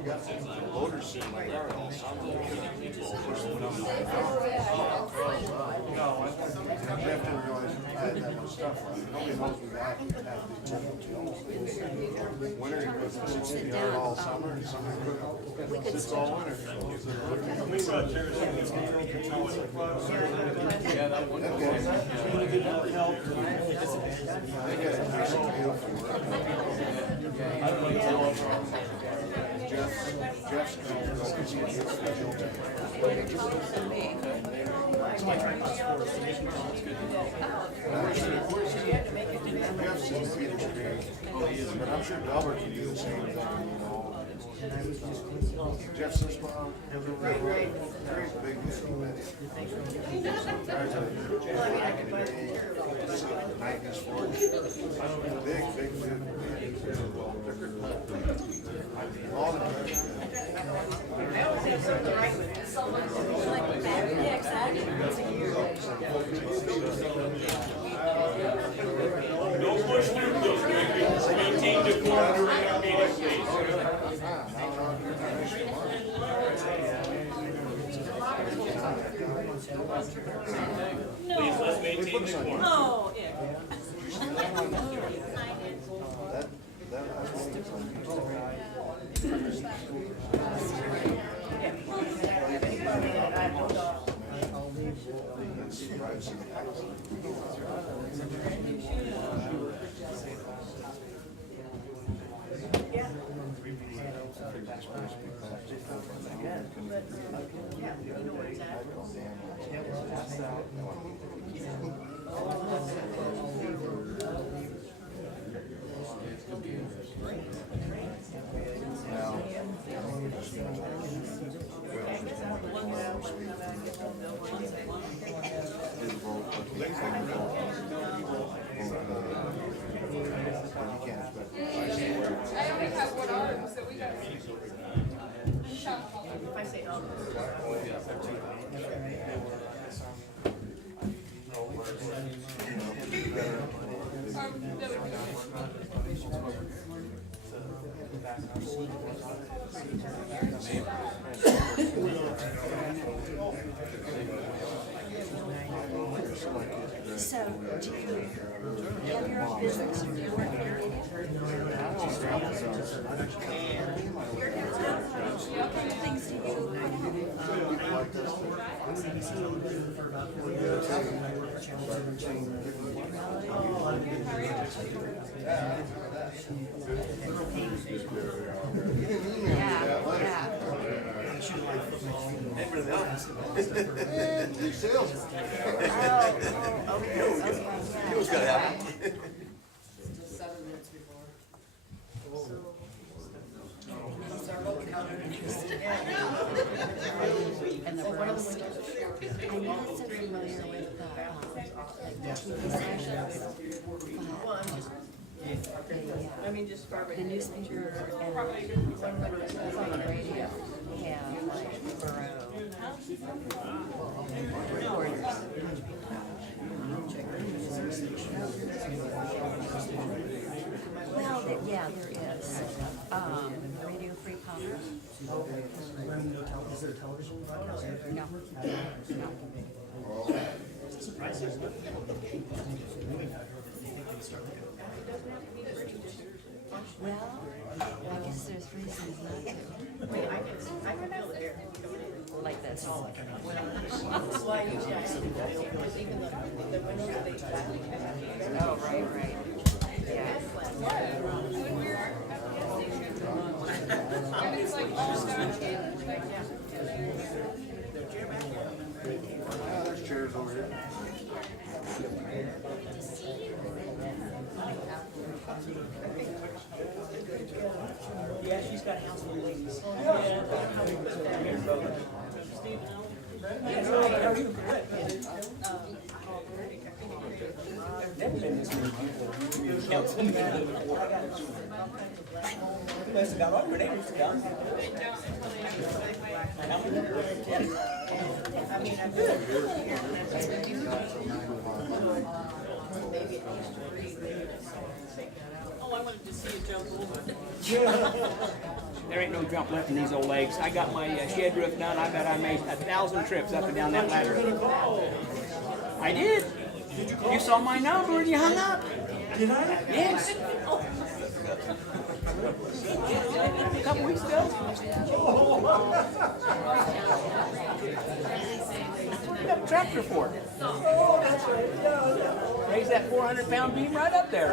Loaders sitting there all summer. Jeff didn't realize I had that much stuff on. Nobody knows we have these winter, he goes to sit in the yard all summer, and summer sits all winter. We brought chairs in. Yeah, that one. I don't know. Jeff's but I'm sure Delbert can do the same thing, you know. Jeff's this one, very big. Big food. All the No push through those meetings. Maintain decorum during our meeting, please. Please, let's maintain decorum. Oh, yeah. I only have one arm, so we got if I say oh. So, do you have your own business or do you work here? What kind of things do you put You was gonna happen. Just 7 minutes before. And the roast. I'm not so familiar with the TV stations, I mean, just but the newspaper and the radio have like borough reporters. Well, yeah, there is. Radio Free Commerce. Is there television broadcast? No. Well, I guess there's reasons not to. Wait, I can feel the air. Like this. Well, I usually I have to do that, because even the windows they Oh, right. Yeah. and it's like all done. there's chairs over here. Yeah, she's got a house full of ladies. Must have got all your neighbors to come. Oh, I wanted to see you jump over. There there ain't no jump left in these old legs. I got my shed roof done. I bet I made 1,000 trips up and down that ladder. I did. You saw my number and you hung up. Did I? Yes. A couple weeks ago. That's what you got a tractor for. Oh, that's right. Yeah. Raise that 400-pound beam right up there.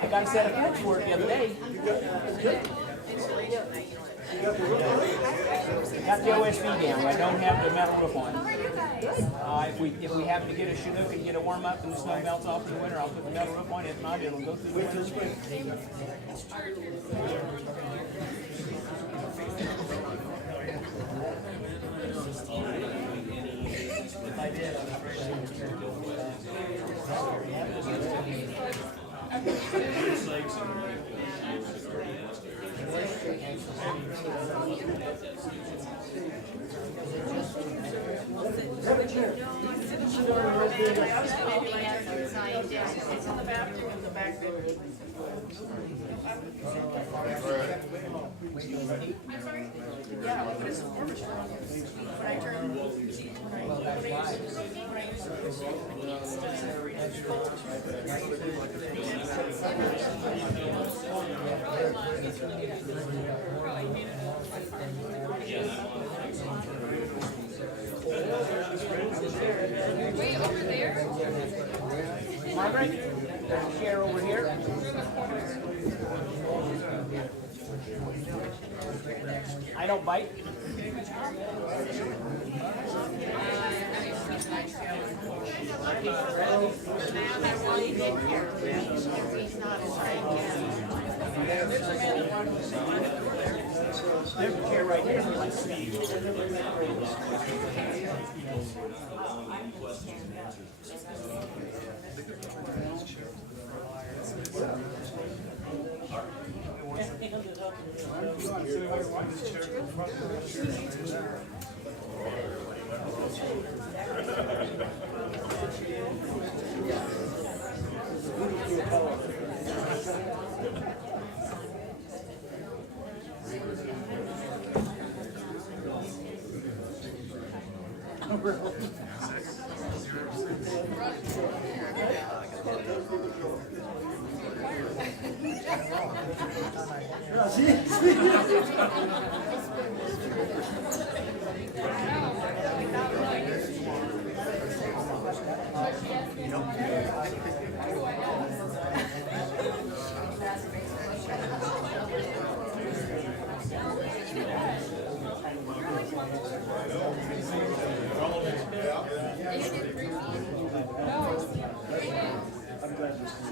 I got a set of fence for it the other day. Got the OSB down. I don't have the metal roof on. If we happen to get a Chinook and get a warm up and the snow melts off in the winter, I'll put the metal roof on. If not, it'll go through the winter spring. If I did, I'm afraid I It's in the bathroom in the back bedroom. I'm sorry? Yeah, but it's a warmer room. When I turn, when I use it, Way over there? Margaret, there's a chair over here. I don't bite. There's a chair right here.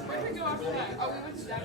Where did we go after that? Oh, we went to that.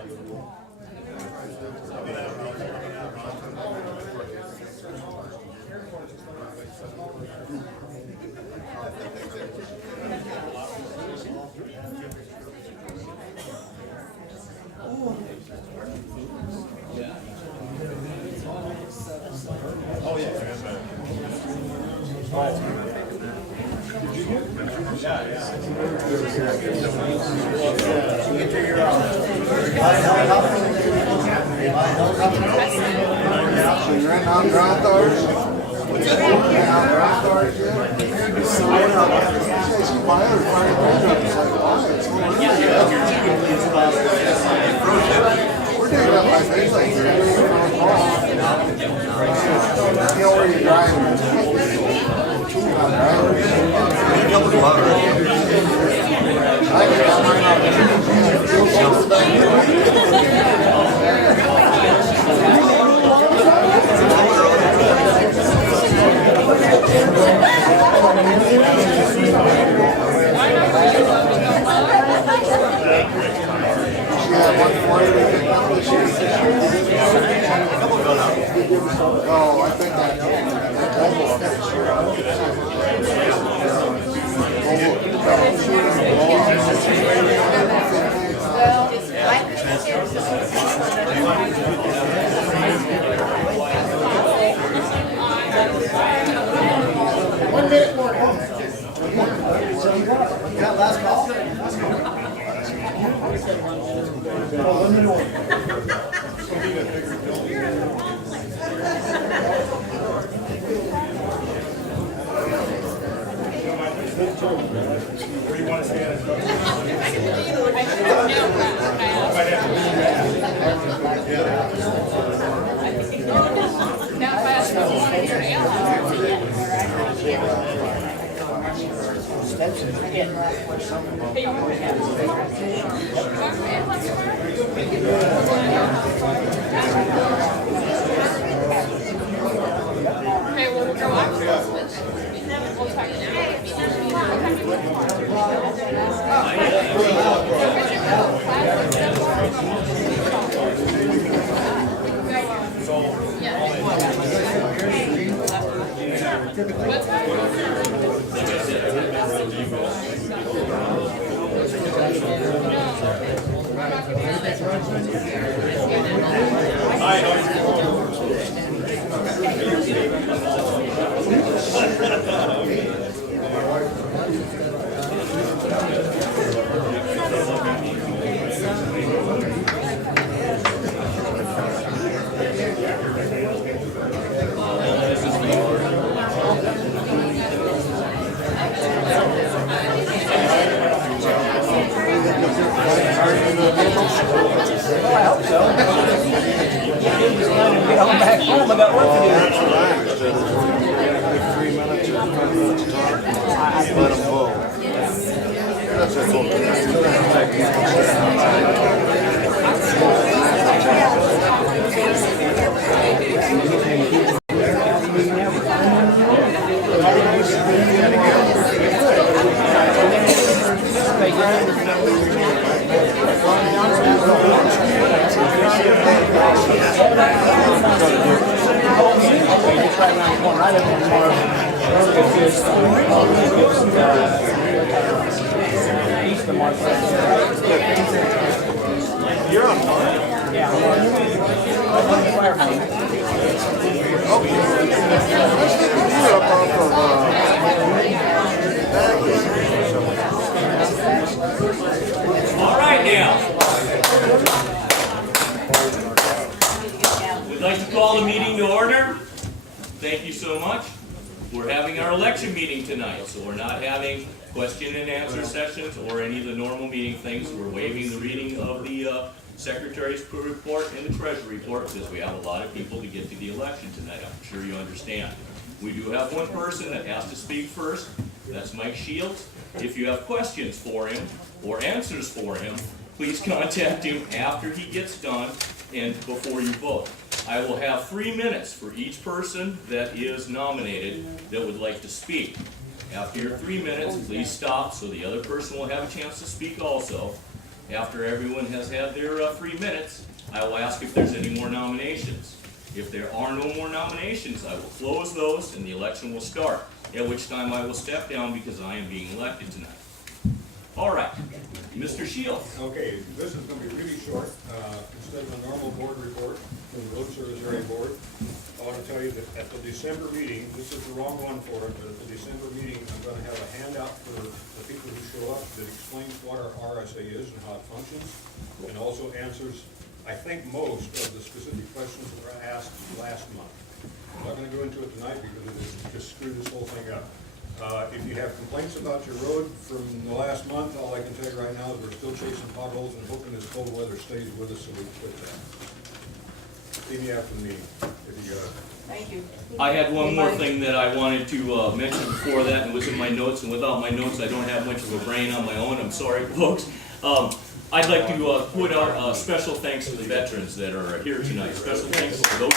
Not fast, but you want to hear Okay, well, we'll go after this. We'll talk I hope so. Get on back home, I got work to do. 3 minutes or 5 minutes talk. Let them go. That's a You're on fire. Yeah. You're up off of, All right now. We'd like to call the meeting to order. Thank you so much. We're having our election meeting tonight, so we're not having question and answer sessions or any of the normal meeting things. We're waiving the reading of the Secretary's report and the Treasury report because we have a lot of people to get to the election tonight. I'm sure you understand. We do have one person that has to speak first. That's Mike Shields. If you have questions for him or answers for him, please contact him after he gets done and before you vote. I will have 3 minutes for each person that is nominated that would like to speak. After your 3 minutes, please stop so the other person will have a chance to speak also. After everyone has had their 3 minutes, I will ask if there's any more nominations. If there are no more nominations, I will close those and the election will start, at which time I will step down because I am being elected tonight. All right, Mr. Shields. Okay, this is going to be really short. Instead of a normal board report from the Road Service Area Board, I want to tell you that at the December meeting, this is the wrong one for it, but at the December meeting, I'm going to have a handout for the people who show up that explains what our RSA is and how it functions, and also answers, I think, most of the specific questions that were asked last month. I'm not going to go into it tonight because it would just screw this whole thing up. If you have complaints about your road from the last month, all I can tell you right now is we're still chasing potholes and hoping this cold weather stays with us so we can quit that. See me after the meeting, if you got it. Thank you. I had one more thing that I wanted to mention before that, and it was in my notes, and without my notes, I don't have much of a brain on my own. I'm sorry, folks. I'd like to put out special thanks to the veterans that are here tonight. Special thanks to those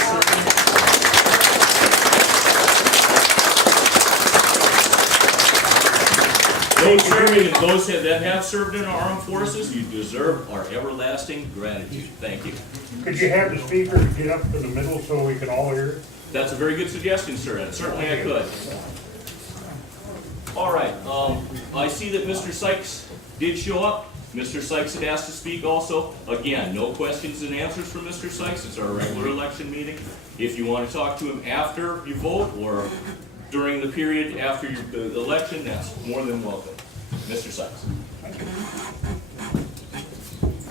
serving and those that have served in our armed forces. You deserve our everlasting gratitude. Thank you. Could you have the speaker get up to the middle so we can all hear it? That's a very good suggestion, sir, and certainly I could. All right, I see that Mr. Sykes did show up. Mr. Sykes had asked to speak also. Again, no questions and answers from Mr. Sykes. It's our regular election meeting. If you want to talk to him after you vote or during the period after the election, that's more than welcome. Mr. Sykes.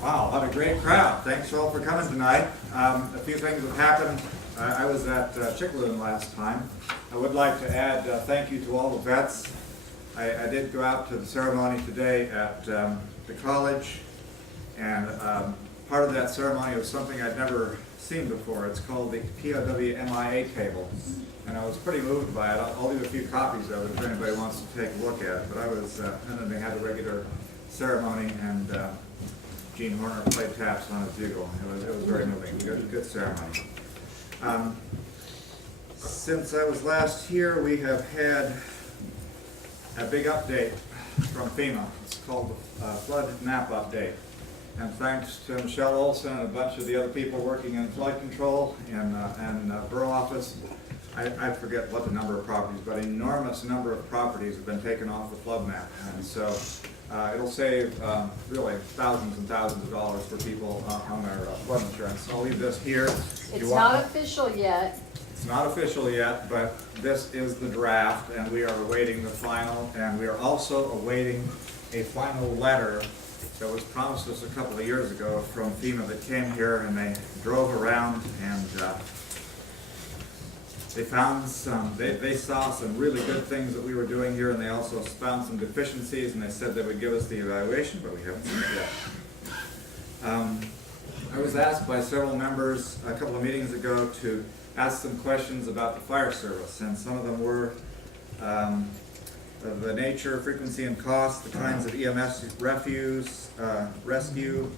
Wow, what a great crowd. Thanks all for coming tonight. A few things have happened. I was at Chickaloon last time. I would like to add thank you to all the vets. I did go out to the ceremony today at the college, and part of that ceremony was something I'd never seen before. It's called the POW table. And I was pretty moved by it. I'll leave a few copies of it if anybody wants to take a look at it. But I was, and then they had a regular ceremony, and Gene Horner played taps on his bugle. It was very moving. Good ceremony. Since I was last here, we have had a big update from FEMA. It's called the Flood Map Update. And thanks to Michelle Olson and a bunch of the other people working in flood control and borough office, I forget what the number of properties, but an enormous number of properties have been taken off the flood map. And so it'll save really thousands and thousands of dollars for people on their flood insurance. I'll leave this here. It's not official yet. It's not official yet, but this is the draft, and we are awaiting the final, and we are also awaiting a final letter that was promised us a couple of years ago from FEMA that came here, and they drove around, and they found they saw some really good things that we were doing here, and they also found some deficiencies, and they said they would give us the evaluation, but we haven't seen it yet. I was asked by several members a couple of meetings ago to ask some questions about the fire service, and some of them were the nature, frequency, and cost, the kinds of EMS refuse, rescue,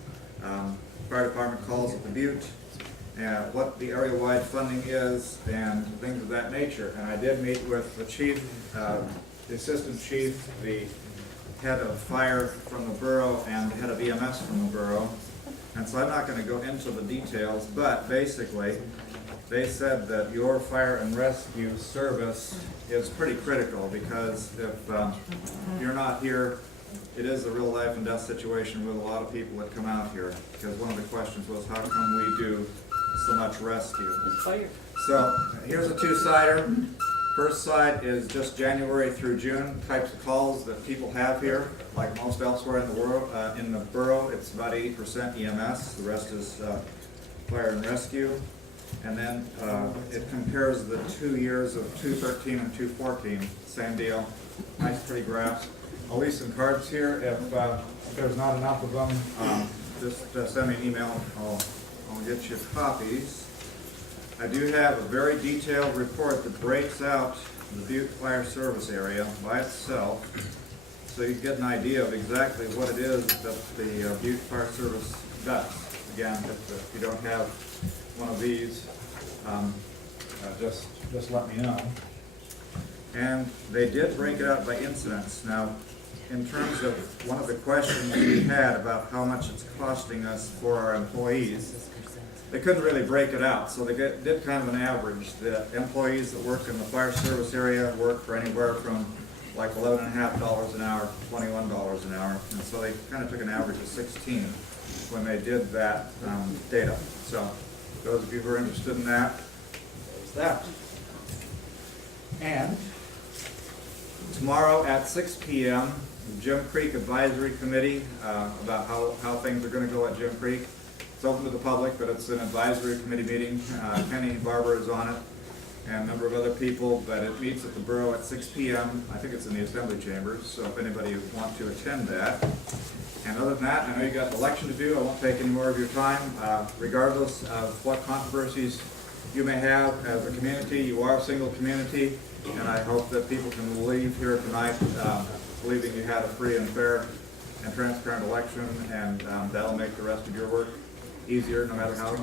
fire department calls at the Butte, what the area-wide funding is, and things of that nature. And I did meet with the chief, the assistant chief, the head of fire from the borough, and the head of EMS from the borough. And so I'm not going to go into the details, but basically, they said that your fire and rescue service is pretty critical, because if you're not here, it is a real life and death situation with a lot of people that come out here. Because one of the questions was, how come we do so much rescue? So here's a two-sider. First side is just January through June types of calls that people have here, like most elsewhere in the world. In the borough, it's about 80% EMS. The rest is fire and rescue. And then it compares the 2 years of 2013 and 2014. Same deal. Nice, pretty graphs. I'll leave some cards here. If there's not enough of them, just send me an email. I'll get you copies. I do have a very detailed report that breaks out the Butte Fire Service area by itself, so you get an idea of exactly what it is that the Butte Fire Service does. Again, if you don't have one of these, just let me know. And they did break it out by incidents. Now, in terms of one of the questions we had about how much it's costing us for our employees, they couldn't really break it out, so they did kind of an average. The employees that work in the fire service area work for anywhere from like $11.50 an hour to $21 an hour, and so they kind of took an average of 16 when they did that data. So those of you who are interested in that, there's that. And tomorrow at 6 p.m., the Jim Creek Advisory Committee about how things are going to go at Jim Creek. It's open to the public, but it's an advisory committee meeting. Kenny Barber is on it, and a number of other people, but it meets at the borough at 6 p.m. I think it's in the assembly chambers, so if anybody wants to attend that. And other than that, I know you got an election to do. I won't take any more of your time. Regardless of what controversies you may have as a community, you are a single community, and I hope that people can leave here tonight believing you had a free and fair and transparent election, and that'll make the rest of your work easier, no matter how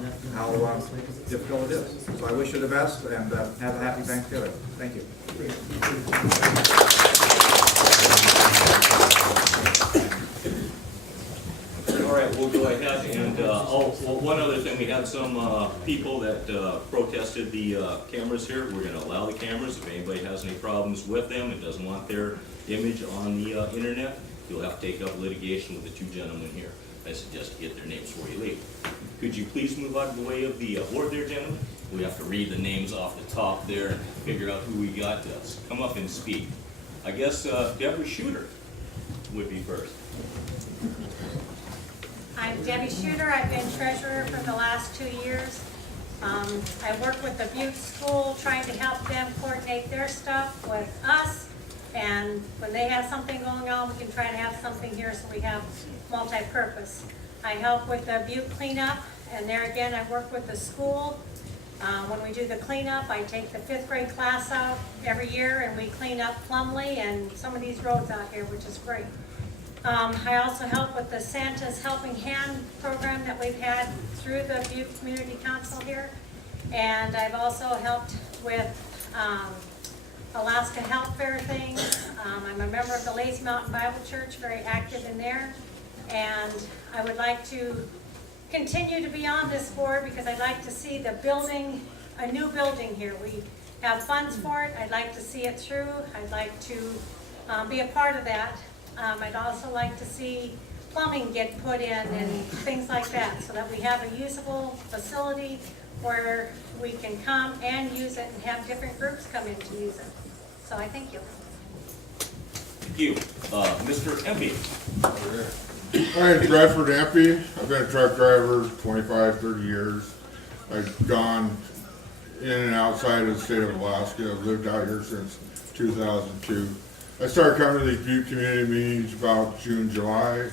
difficult it is. So I wish you the best, and have a happy Thanksgiving. Thank you. All right, we'll go ahead and, one other thing, we had some people that protested the cameras here. We're going to allow the cameras. If anybody has any problems with them and doesn't want their image on the internet, you'll have to take up litigation with the two gentlemen here. I suggest you get their names before you leave. Could you please move out of the way of the board there, gentlemen? We have to read the names off the top there and figure out who we got to come up and speak. I guess Deborah Shooter would be first. I'm Debbie Shooter. I've been treasurer for the last 2 years. I work with the Butte School, trying to help them coordinate their stuff with us. And when they have something going on, we can try to have something here so we have multi-purpose. I help with the Butte cleanup, and there again, I work with the school. When we do the cleanup, I take the 5th grade class out every year, and we clean up Plumley and some of these roads out here, which is great. I also help with the Santa's Helping Hand program that we've had through the Butte Community Council here. And I've also helped with Alaska Health Fair things. I'm a member of the Lazy Mountain Bible Church, very active in there. And I would like to continue to be on this board because I'd like to see the building, a new building here. We have funds for it. I'd like to see it through. I'd like to be a part of that. I'd also like to see plumbing get put in and things like that so that we have a usable facility where we can come and use it and have different groups come in to use it. So I thank you. Thank you. Mr. Empey. My name's Bradford Empey. I've been a truck driver 25, 30 years. I've gone in and outside of the state of Alaska. I've lived out here since 2002. I started coming to these Butte community meetings about June, July,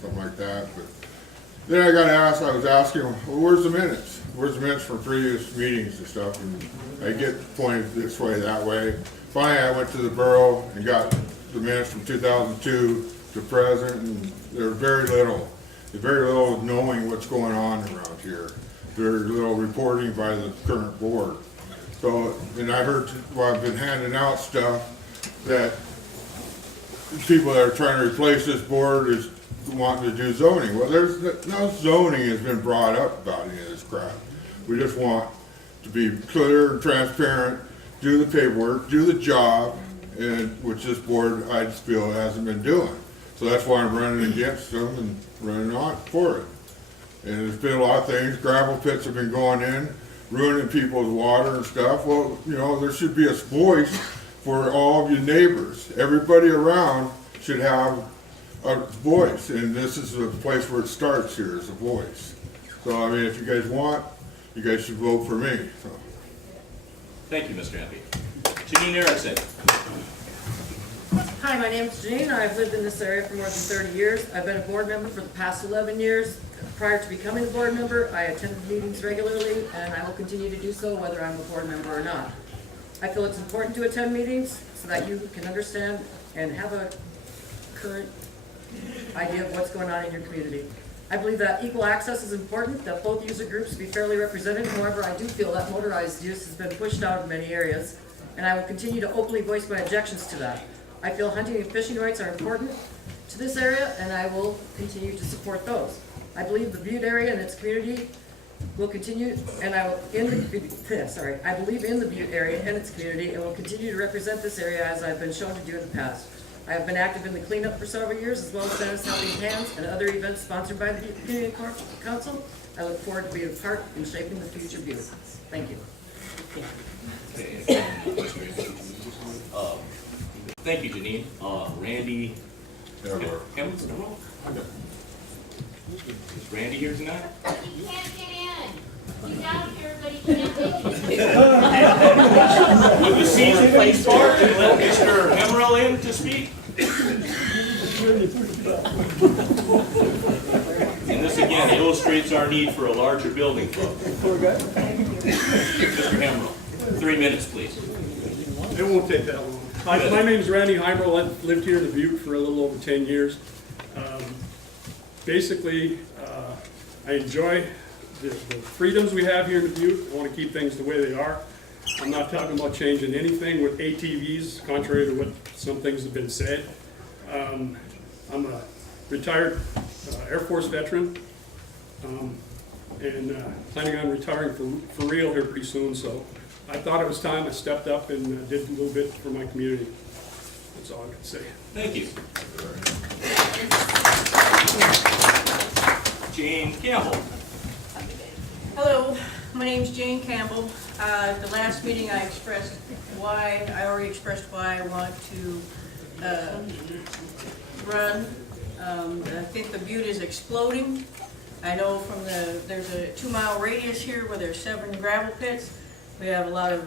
something like that. But then I got asked, I was asking, well, where's the minutes? Where's the minutes from previous meetings and stuff? And I get pointed this way, that way. Finally, I went to the borough and got the minutes from 2002 to present, and there's very little knowing what's going on around here. Very little reporting by the current board. So, and I heard, well, I've been handing out stuff that people that are trying to replace this board is wanting to do zoning. Well, there's no zoning has been brought up about any of this crap. We just want to be clear and transparent, do the paperwork, do the job, and which this board I just feel hasn't been doing. So that's why I'm running against them and running on for it. And there's been a lot of things. Gravel pits have been going in, ruining people's water and stuff. Well, you know, there should be a voice for all of your neighbors. Everybody around should have a voice, and this is the place where it starts here, is a voice. So, I mean, if you guys want, you guys should vote for me. So. Thank you, Mr. Empey. Janine Erickson. Hi, my name is Janine. I've lived in this area for more than 30 years. I've been a board member for the past 11 years. Prior to becoming a board member, I attended meetings regularly, and I will continue to do so whether I'm a board member or not. I feel it's important to attend meetings so that you can understand and have a current idea of what's going on in your community. I believe that equal access is important, that both user groups be fairly represented. However, I do feel that motorized use has been pushed out of many areas, and I will continue to openly voice my objections to that. I feel hunting and fishing rights are important to this area, and I will continue to support those. I believe the Butte area and its community will continue, and I believe in the Butte area and its community, and will continue to represent this area as I've been shown to do in the past. I have been active in the cleanup for several years, as well as Santa's Helping Hands and other events sponsored by the Butte Community Council. I look forward to being a part in shaping the future Butte. Thank you. Thank you, Janine. Randy. Emerald? Is Randy here tonight? He can't get in. He's out here, but he can't get in. Would the season please start and let Mr. Emerald in to speak? And this again illustrates our need for a larger building club. Mr. Emerald, 3 minutes, please. It won't take that long. Hi, my name is Randy Heimerl. I've lived here in the Butte for a little over 10 years. Basically, I enjoy the freedoms we have here in the Butte. I want to keep things the way they are. I'm not talking about changing anything with ATVs, contrary to what some things have been said. I'm a retired Air Force veteran and planning on retiring for real here pretty soon. So I thought it was time I stepped up and did a little bit for my community. That's all I can say. Thank you. Jane Campbell. Hello, my name's Jane Campbell. At the last meeting I already expressed why I want to run. I think the Butte is exploding. I know there's a 2-mile radius here where there's 7 gravel pits. We have a lot of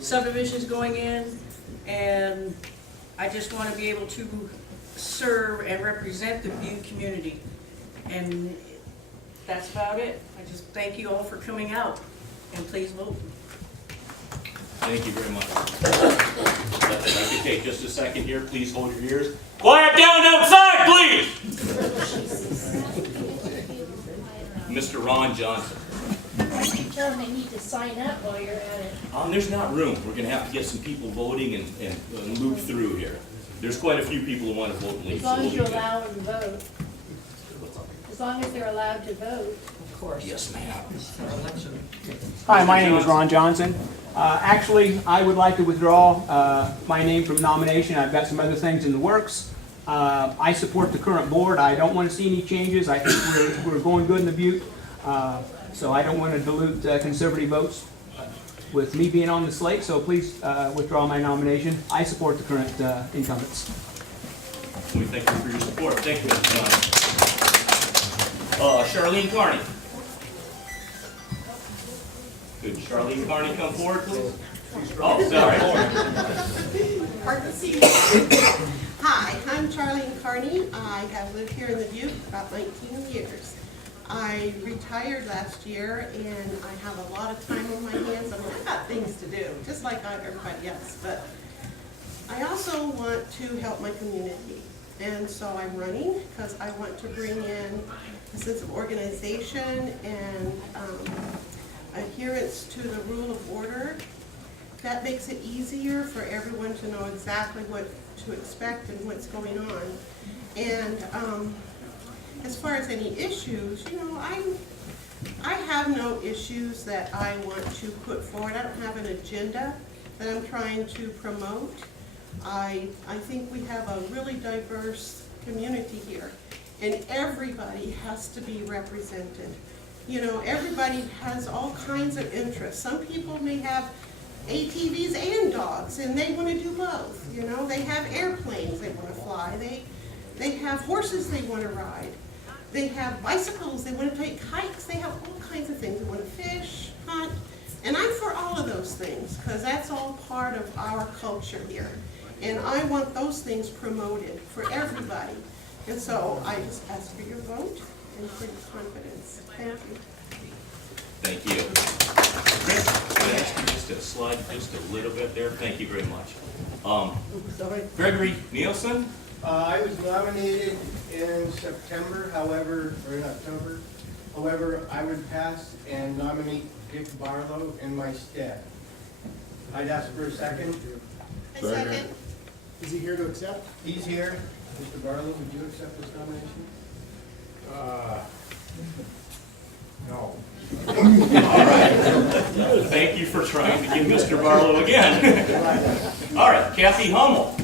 subdivisions going in, and I just want to be able to serve and represent the Butte community. And that's about it. I just thank you all for coming out, and please vote. Thank you very much. If I could take just a second here, please hold your ears. Quiet down outside, please! Mr. Ron Johnson. Tell them they need to sign up while you're at it. There's not room. We're gonna have to get some people voting and move through here. There's quite a few people who want to vote and leave. As long so as you we'll be allow them to vote. As long as they're allowed to vote. Of course. Yes, ma'am. Hi, my name is Ron Johnson. Actually, I would like to withdraw my name from nomination. I've got some other things in the works. I support the current board. I don't want to see any changes. I think we're going good in the Butte. So I don't want to dilute conservative votes with me being on the slate. So please withdraw my nomination. I support the current incumbents. We thank you for your support. Thank you, Mr. Johnson. Charlene Carney. Could Charlene Carney come forward, please? Oh, sorry. Hi, I'm Charlene Carney. I have lived here in the Butte about 19 years. I retired last year and I have a lot of time on my hands. I've got things to do, just like everybody else. But I also want to help my community. And so I'm running because I want to bring in a sense of organization and adherence to the rule of order. That makes it easier for everyone to know exactly what to expect and what's going on. And as far as any issues, you know, I have no issues that I want to put forward. I don't have an agenda that I'm trying to promote. I think we have a really diverse community here, and everybody has to be represented. You know, everybody has all kinds of interests. Some people may have ATVs and dogs, and they want to do both. You know, they have airplanes they want to fly. They have horses they want to ride. They have bicycles, they want to take hikes. They have all kinds of things. They want to fish, hunt, and I'm for all of those things because that's all part of our culture here. And I want those things promoted for everybody. And so I just ask for your vote and for your confidence. Thank you. Thank you. Chris, can I ask you just to slide just a little bit there? Thank you very much. Gregory Nielsen? I was nominated in September, however, or in October. However, I would pass and nominate Dick Barlow in my stead. I'd ask for a second. Second. Is he here to accept? He's here. Mr. Barlow, would you accept this nomination? No. All right. Thank you for trying to get Mr. Barlow again. All right, Kathy Hummel.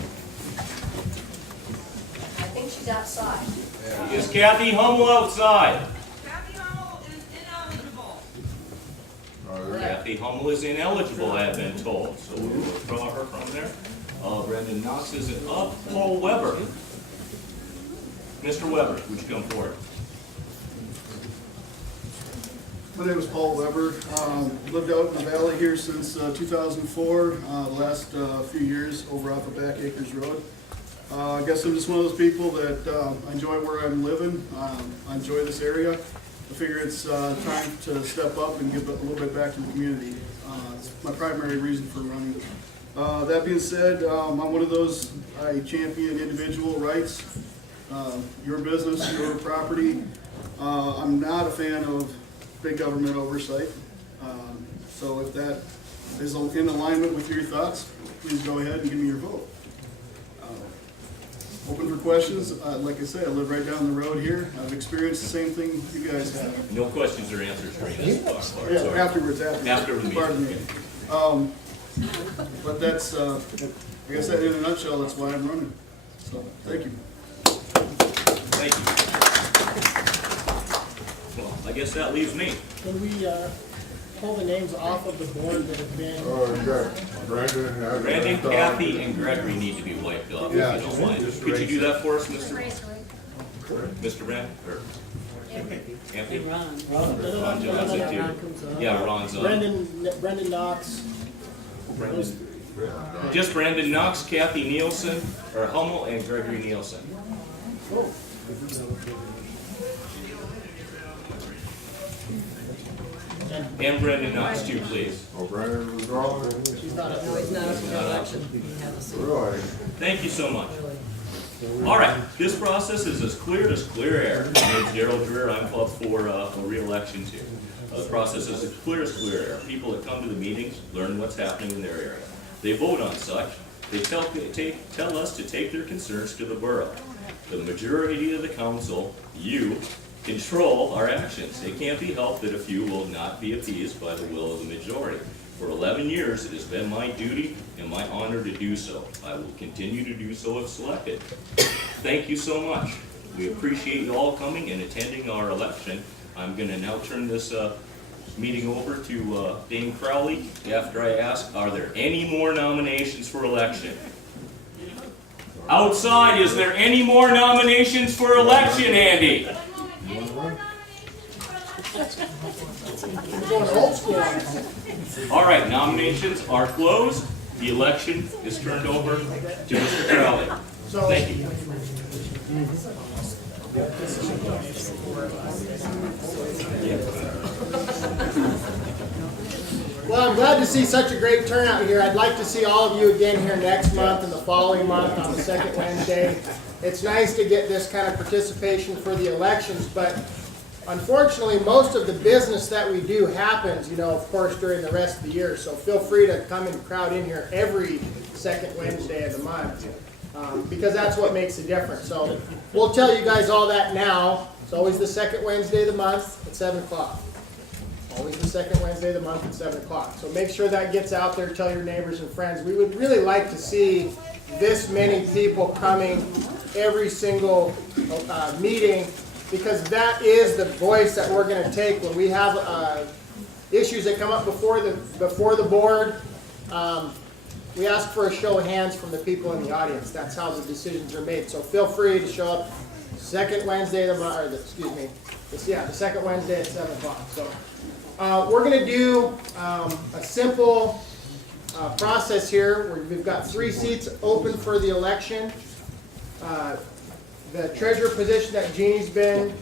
I think she's outside. Is Kathy Hummel outside? Kathy Hummel is ineligible. Kathy Hummel is ineligible, I have been told, so we will withdraw her from there. Brendan Knox isn't up. Paul Weber. Mr. Weber, would you come forward? My name is Paul Weber. Lived out in the valley here since 2004. The last few years over off of Back Acres Road. I guess I'm just one of those people that I enjoy where I'm living. I enjoy this area. I figure it's time to step up and give a little bit back to the community. It's my primary reason for running. That being said, I'm one of those, I champion individual rights. Your business, your property. I'm not a fan of big government oversight. So if that is in alignment with your thoughts, please go ahead and give me your vote. Open for questions. Like I said, I live right down the road here. I've experienced the same thing you guys have. No questions or answers during this part. Yeah, afterwards. After the Pardon me. meeting. But that's, like I said, in a nutshell, that's why I'm running. So, thank you. Thank you. Well, I guess that leaves me. Can we pull the names off of the board that have been? Brandon, Kathy, and Gregory need to be wiped off, if you don't mind. Could you do that for us, Mr. Brand? Or Anthony? Ron Johnson, too. Yeah, Ron's on. Brendan Knox. Just Brandon Knox, Kathy Nielsen, or Hummel, and Gregory Nielsen. And Brendan Knox too, please. Oh, Brandon was wrong. No, he's not up for the election. He has a seat. Really? Thank you so much. All right, this process is as clear air. My name's Darryl Dreer. I'm up for a re-election too. The process is as clear air. People that come to the meetings learn what's happening in their area. They vote on such. They tell us to take their concerns to the borough. The majority of the council, you, control our actions. It can't be helped that a few will not be appeased by the will of the majority. For 11 years, it has been my duty and my honor to do so. I will continue to do so if selected. Thank you so much. We appreciate you all coming and attending our election. I'm going to now turn this meeting over to Dane Crowley after I ask, are there any more nominations for election? Outside, is there any more nominations for election, Andy? All right, nominations are closed. The election is turned over to Mr. Crowley. Thank you. Well, I'm glad to see such a great turnout here. I'd like to see all of you again here next month and the following month on the second Wednesday. It's nice to get this kind of participation for the elections, but unfortunately, most of the business that we do happens, of course, during the rest of the year. So feel free to come and crowd in here every second Wednesday of the month, because that's what makes a difference. So we'll tell you guys all that now. It's always the second Wednesday of the month at 7 o'clock. Always the second Wednesday of the month at 7 o'clock. So make sure that gets out there. Tell your neighbors and friends. We would really like to see this many people coming every single meeting, because that is the voice that we're going to take when we have issues that come up before the board. We ask for a show of hands from the people in the audience. That's how the decisions are made. So feel free to show up second Wednesday of the month, the second Wednesday at 7 o'clock. So we're going to do a simple process here. We've got 3 seats open for the election. The treasurer position that Jeannie's been,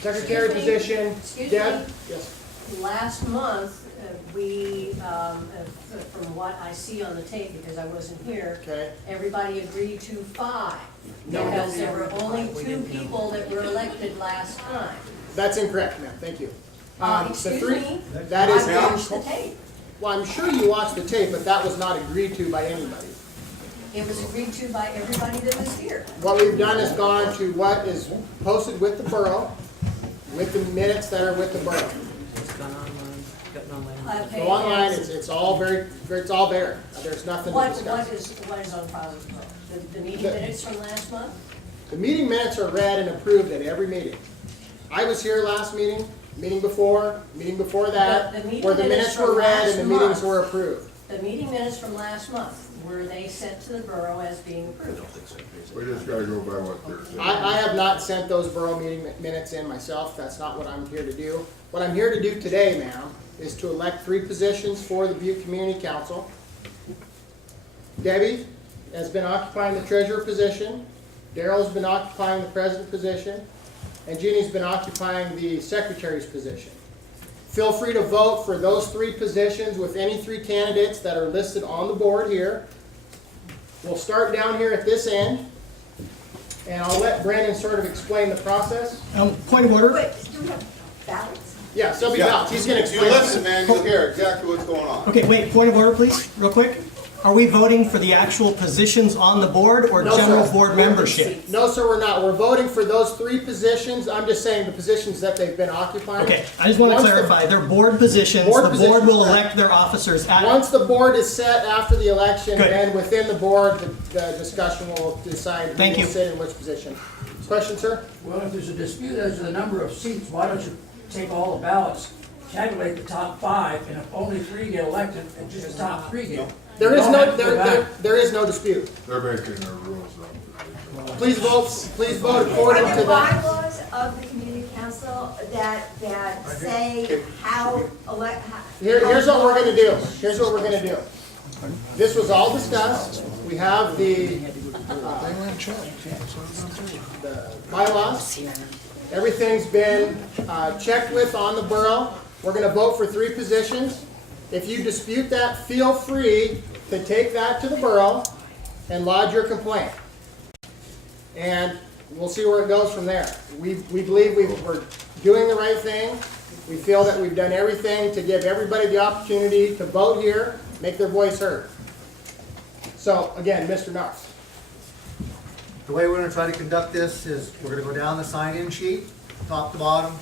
secretary position. Deb? Yes. Last month, we, from what I see on the tape, because I wasn't here, everybody agreed to 5. Because there were only 2 people that were elected last time. That's incorrect, ma'am. Thank you. Excuse me, that is I watched the tape. Well, I'm sure you watched the tape, but that was not agreed to by anybody. It was agreed to by everybody that was here. What we've done is gone to what is posted with the borough, with the minutes that are with the borough. It's gone online. Okay, Go online. It's all it's all there. There's nothing to discuss. What is on file with the borough? The meeting minutes from last month? The meeting minutes are read and approved at every meeting. I was here last meeting before that, where the minutes were read and the meetings were approved. The meeting minutes from last month, were they sent to the borough as being approved? We just gotta go by what they're saying. I have not sent those borough meeting minutes in myself. That's not what I'm here to do. What I'm here to do today, ma'am, is to elect 3 positions for the Butte Community Council. Debbie has been occupying the treasurer position. Daryl's been occupying the president position. And Jeannie's been occupying the secretary's position. Feel free to vote for those 3 positions with any 3 candidates that are listed on the board here. We'll start down here at this end, and I'll let Brandon sort of explain the process. Point of order. Wait, do we have ballots? Yeah, there'll be ballots. He's going to explain. You listen, man, you'll hear exactly what's going on. Okay, wait, point of order, please, real quick. Are we voting for the actual positions on the board or general board membership? No, sir, we're not. We're voting for those 3 positions. I'm just saying the positions that they've been occupying. Okay, I just want to clarify. They're board positions. The board will elect their officers. Once the board is set after the election, then within the board, the discussion will decide who will sit in which position. Question, sir? Well, if there's a dispute as to the number of seats, why don't you take all the ballots, calculate the top 5, and if only 3 get elected, and just the top 3 get. There is no dispute. They're making their rules up. Please vote according to the that. bylaws of the community council that say how Here's what we're going to do. Here's what we're going to do. This was all discussed. We have the bylaws, Everything's been checked with on the borough. We're going to vote for 3 positions. If you dispute that, feel free to take that to the borough and lodge your complaint. And we'll see where it goes from there. We believe we're doing the right thing. We feel that we've done everything to give everybody the opportunity to vote here, make their voice heard. So, again, Mr. Knox. The way we're going to try to conduct this is we're going to go down the sign-in sheet, top to bottom.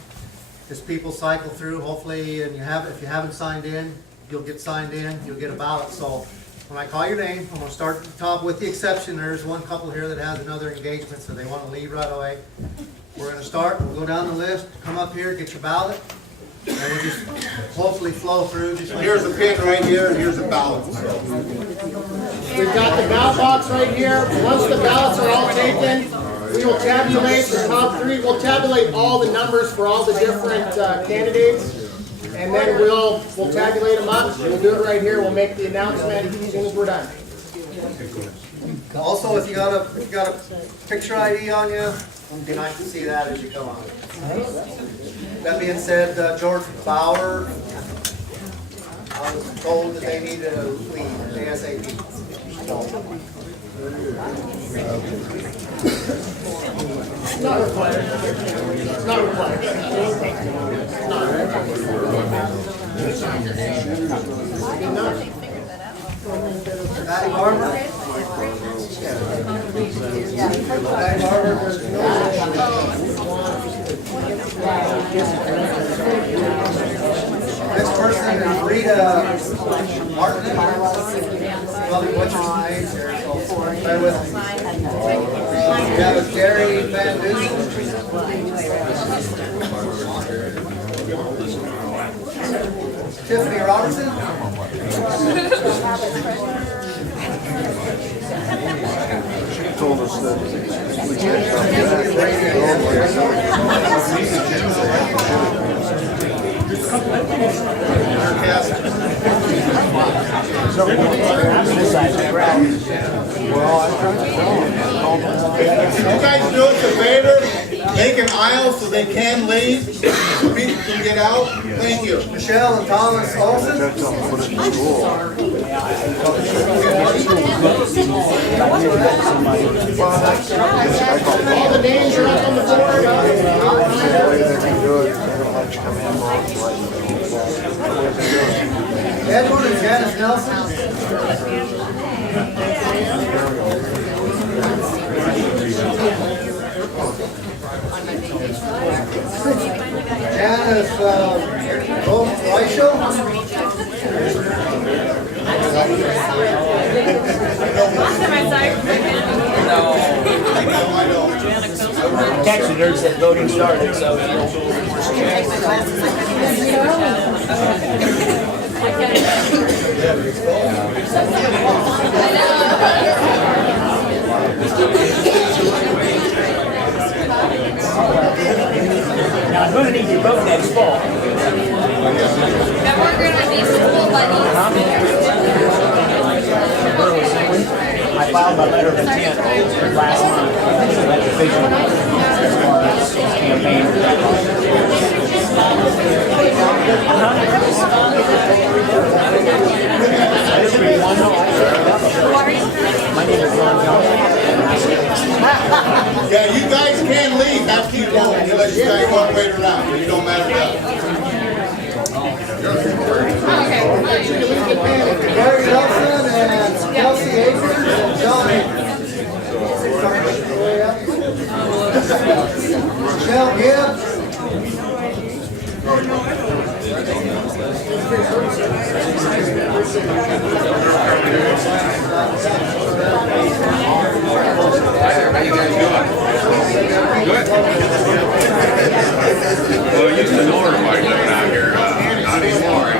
As people cycle through, hopefully, and if you haven't signed in, you'll get signed in, you'll get a ballot. So when I call your name, I'm going to start at the top with the exception. There's one couple here that has another engagement, so they want to leave right away. We're going to start, we'll go down the list, come up here, get your ballot, and we'll just hopefully flow through. Here's the pin right here, and here's the ballot. We've got the ballot box right here. Once the ballots are all taken, we will tabulate the top 3. We'll tabulate all the numbers for all the different candidates, and then we'll tabulate them up. We'll do it right here. We'll make the announcement as soon as we're done. Also, if you got a picture ID on you, it'd be nice to see that as you come on. That being said, George Bauer, I was told that they need to leave ASAP. Not required. It's not required. It's not Patty Barber? Patty Barber, there's no next person is Rita Martin. Probably butchers the names here, so bear with me. We have a Gary Van Dusen. Tiffany Robertson. She told us that we can't come You guys do us a favor, make an aisle so they can leave, so people can get out. Thank you. Michelle and Thomas Olson. All the names are up on the board. Edward and Janice Nelson. Janice Reichel. Texted her that voting started, so now I'm going to need your vote next fall. Now we're going to need some full buddies. I filed my letter of intent last month. That's official as far as campaign. My name is Ron Johnson. Yeah, you guys can leave after you vote unless you guys want to wait around. It don't matter now. Gary Nelson and Kelsey Akers and John Michelle Gibbs. How you guys doing? Good. Well, I used to know her by living out here. Not anymore.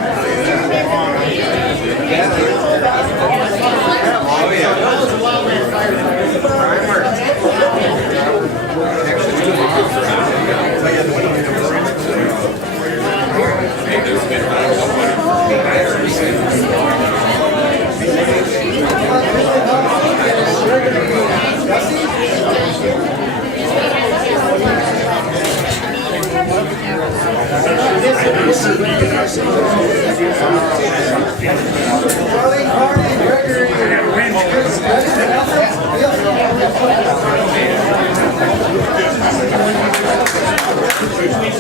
Oh, yeah. Please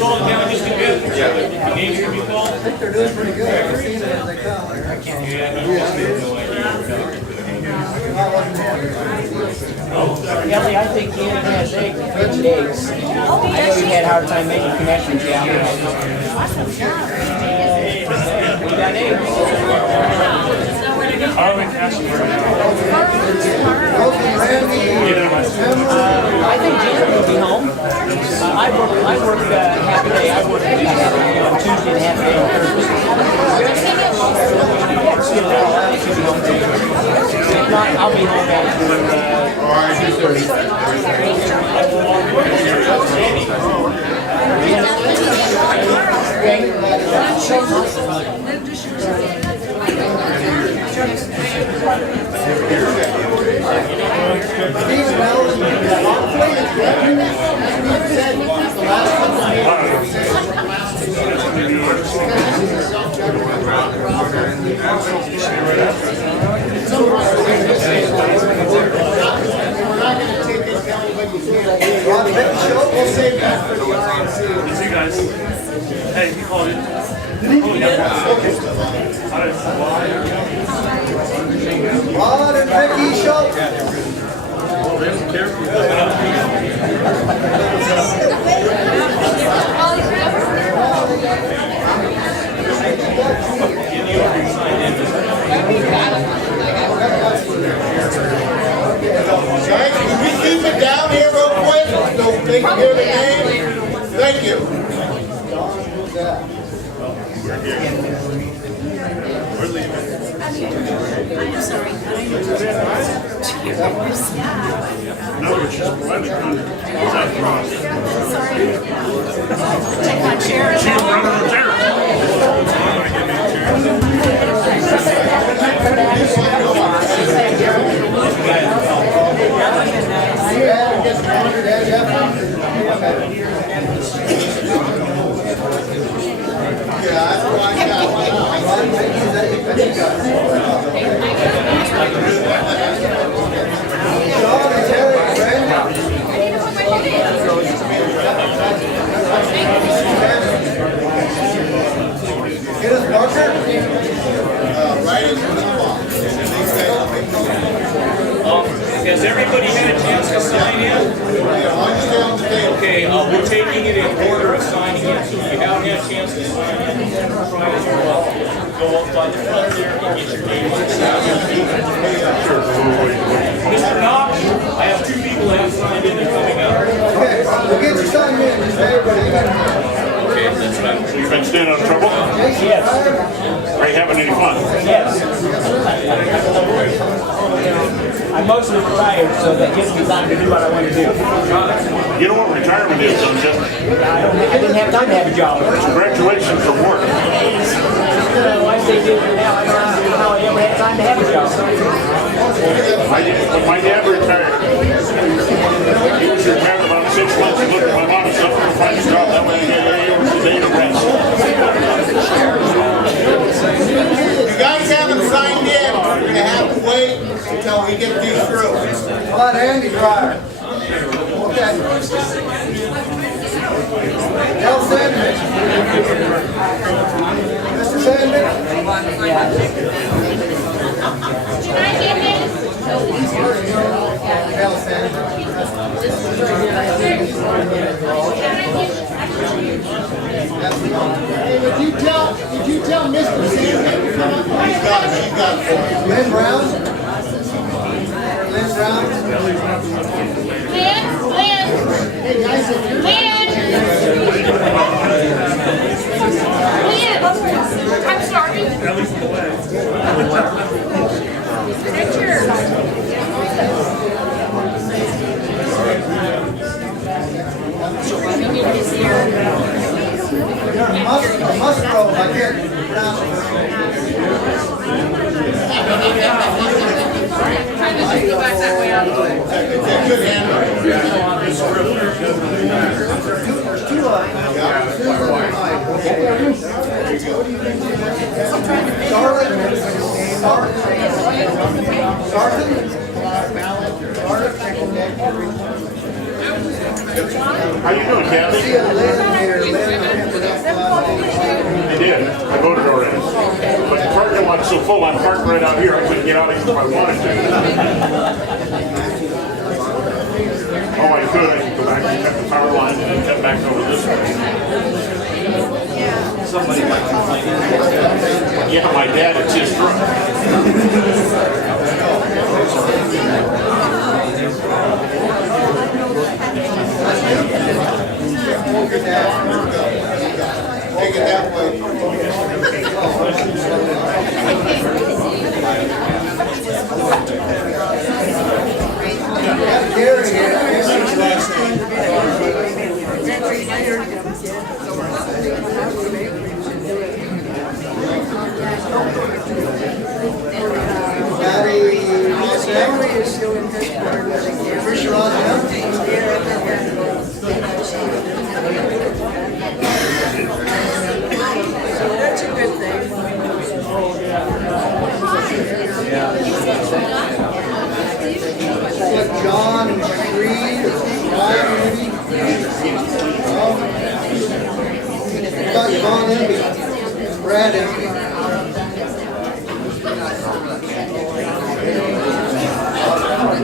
hold it down just a bit. The names should be called. I think they're doing pretty good. Kelly, I think Ian has eggs. I know you had a hard time making connections, yeah. We got eggs. I think Janet will be home. I work half a day. I work on Tuesday and half a day on Thursday. Yeah, she'll be home too. If not, I'll be home at 2:30. We'll save that for the RNC. See you guys. Hey, you called it. Rod and Vicky Schultz. Guys, can we keep it down here real quick? Don't take care of the game. Thank you. I'm sorry. No, it's just one. Take my chair. Has everybody had a chance to sign in? Okay, we're taking it in order of signing in, so if you haven't had a chance to sign in, try to go up by the front there and get your name on the side. Mr. Knox, I have two people that have signed in and coming up. Okay, we'll get you signed in. Everybody. Okay, that's right. You been staying out of trouble? Yes. Are you having any fun? Yes. I'm mostly retired, so that gives me time to do what I want to do. You know what retirement is, don't you? I didn't have time to have a job. Graduation from work. Once they do it now, I don't know how I ever had time to have a job. My dad retired. He was retired about 6 months. He looked at my mom and stuff to find a job. That way he had 8 hours a day to rest. You guys haven't signed in. We're going to have to wait until we get these through. How about Andy Dryer? Okay. Del Sandvik. Mr. Sandvik? Del Sandvik. Hey, would you tell Mr. Sandvik to come up? She's got it. Lynn Brown? Lynn Brown? Lynn. Hey, guys, if you're... Lynn, I'm sorry. Picture. Musgrove, I can't pronounce it. Trying to just go back that way out of the way. There's two of them. How you doing, Kathy? I did. I voted already. But the parking lot's so full, I'm parked right out here. I couldn't get out even if I wanted to. Oh, I could. I could go back and cut the power line and cut back over this way. Somebody might complain. Yeah, my dad, it's his truck. Take it that way. That's a good thing. John, Reed, Ryan, John Envy, Brad Envy.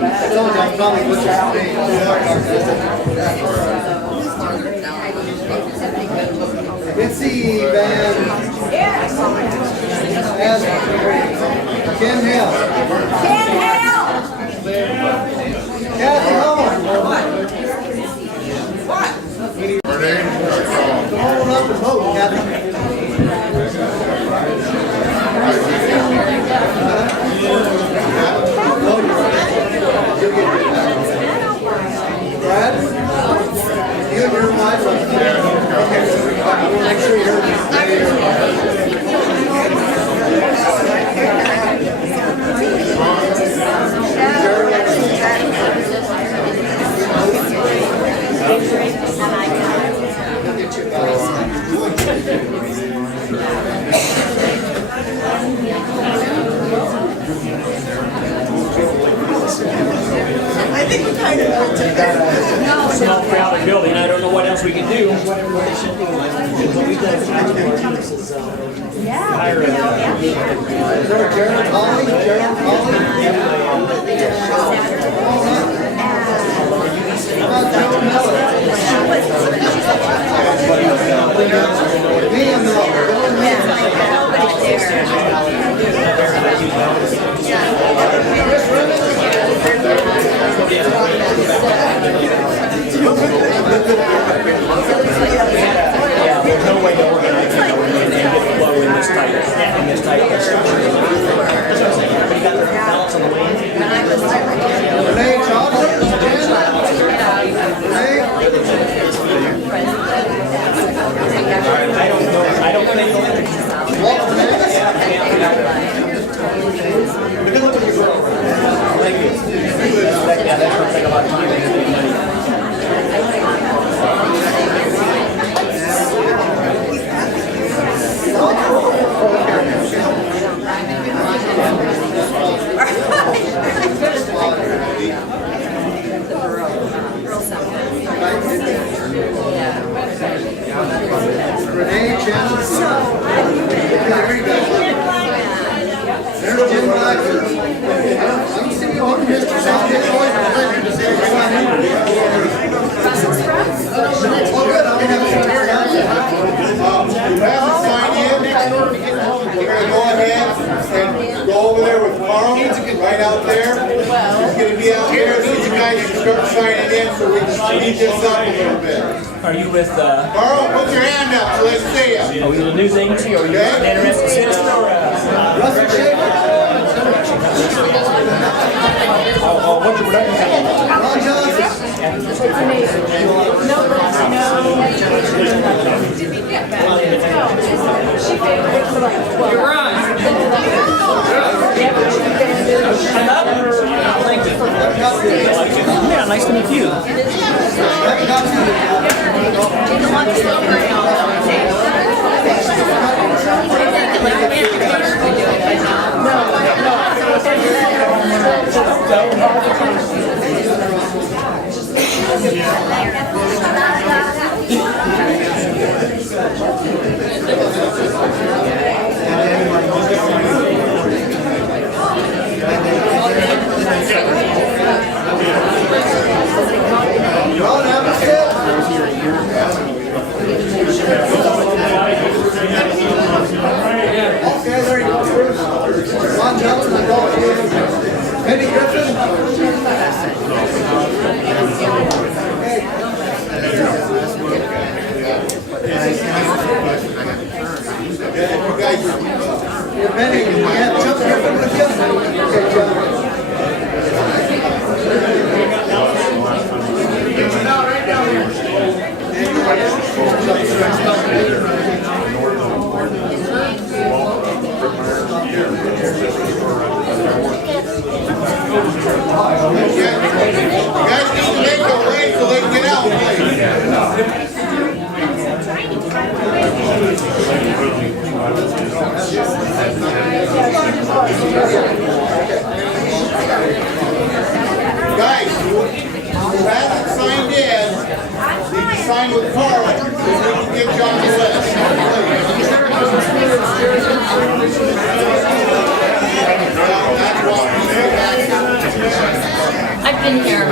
I told you I'm probably butchering his name. Bitsy Van Ken Hale. Ken Hale! Kathy Howard. Her name? Come on up and vote, Kathy. Brad? You and your wife? Make sure you're I think we kind of want to. Small crowded building, I don't know what else we can do. Hire Yeah, there's no way to organize it and get the flow in this type of structure. Everybody got their balance on the way. I don't think that's one thing about Renee Chandler. There's Jim Blackford. I don't see you on Mr. South. Oh, good. I'm going to have to tear Sign in. We're going to go ahead and go over there with Carl, right out there. He's going to be out there, so you guys can start signing in so we can speed this up a little bit. Are you with, Carl, put your hand up so let's see you. are we with a news agency or are you an interested citizen or Russell Schaefer. what's your production company? Ron Johnson. Thank you. Yeah, nice to meet you. Depending, yeah, Chuck's different with you. Okay, Chuck. Guys need to make a way so they can get out, Guys, who hasn't signed in, need to sign with Carl so we can get you on the list. I've been here.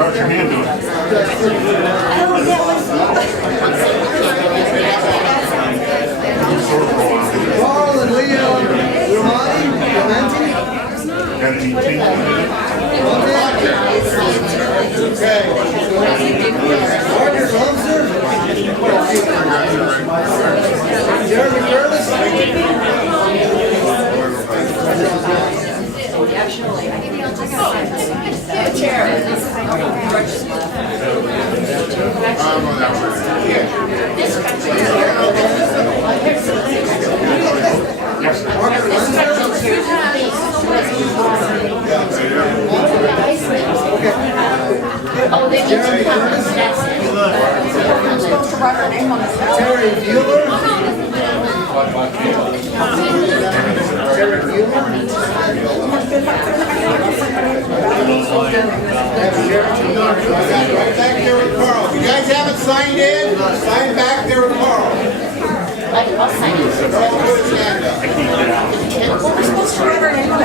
How's your hand doing? Carl and Leo, Ronnie, Clementi. Roger Lumser. Jeremy Curtis. Oh, they need to come. That's it. Terry Bueller. Terry Bueller. Right back there with Carl. If you guys haven't signed in, sign back there with Carl. I'll sign it. Carl, put his hand up. Well, we're supposed to write our name on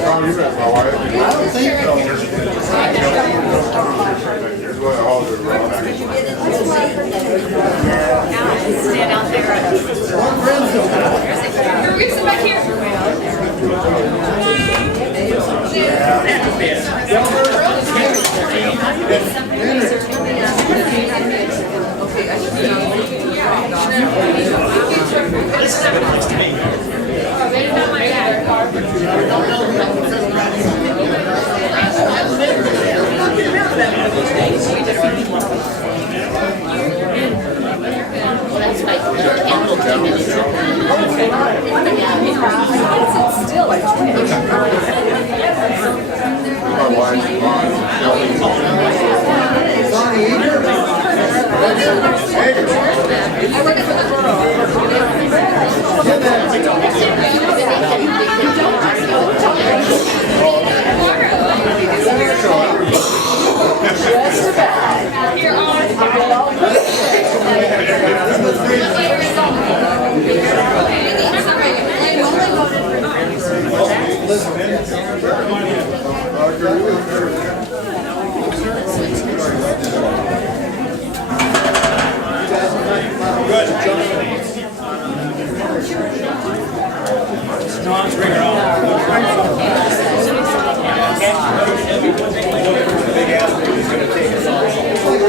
Tom, you met my wife. I don't think so. Here's what I'll do. Stand out there. One friend. Get some back here. Sonny Eager. I work for the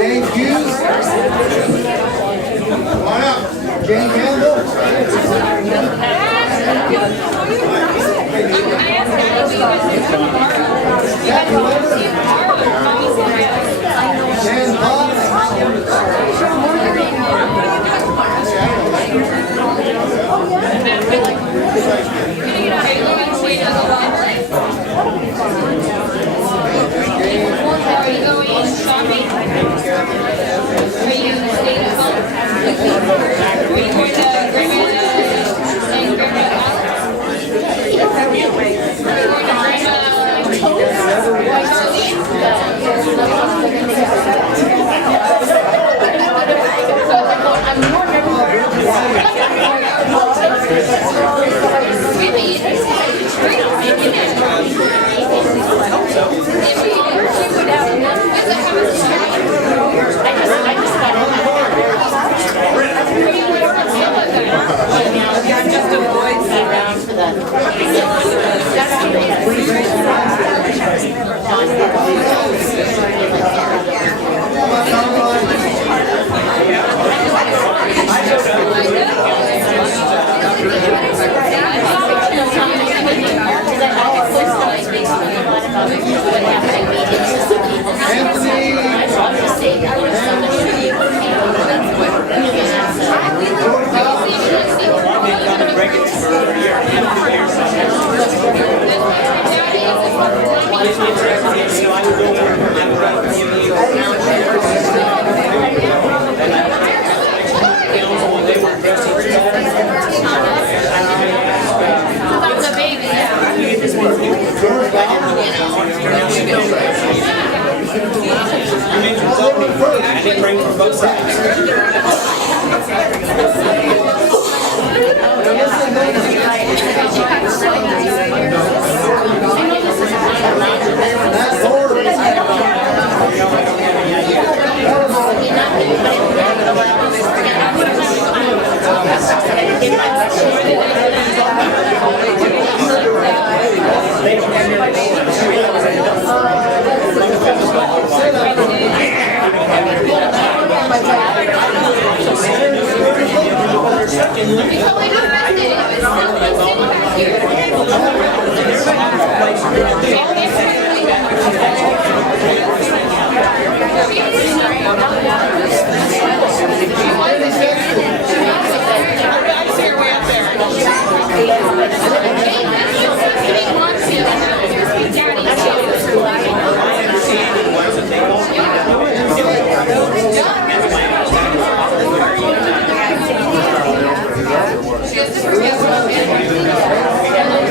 James Hughes. Come on up. Jane Campbell. Jackie Weber. Dan Are you going shopping? Are you in the state of home? Are you going to Grandma and Grandma House? Are you going to Grandma? I didn't bring from both sides. Yes.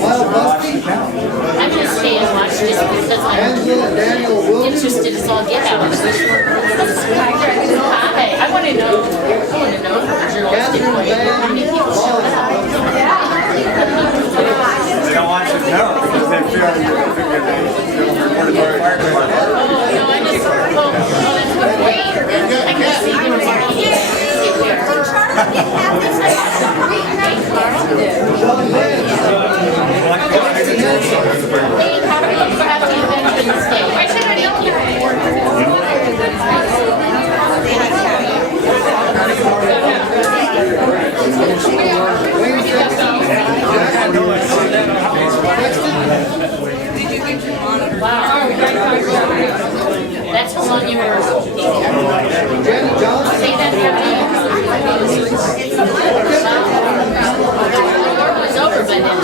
I'm just staying and watch just because I'm interested as all get out. Hi, I want to know from a journalistic point how many people showed up. They don't want you to know because they feel you're reported by the fire department. No, I just, oh, that's great. I can see you were That's how long you were. Say that it was over by then.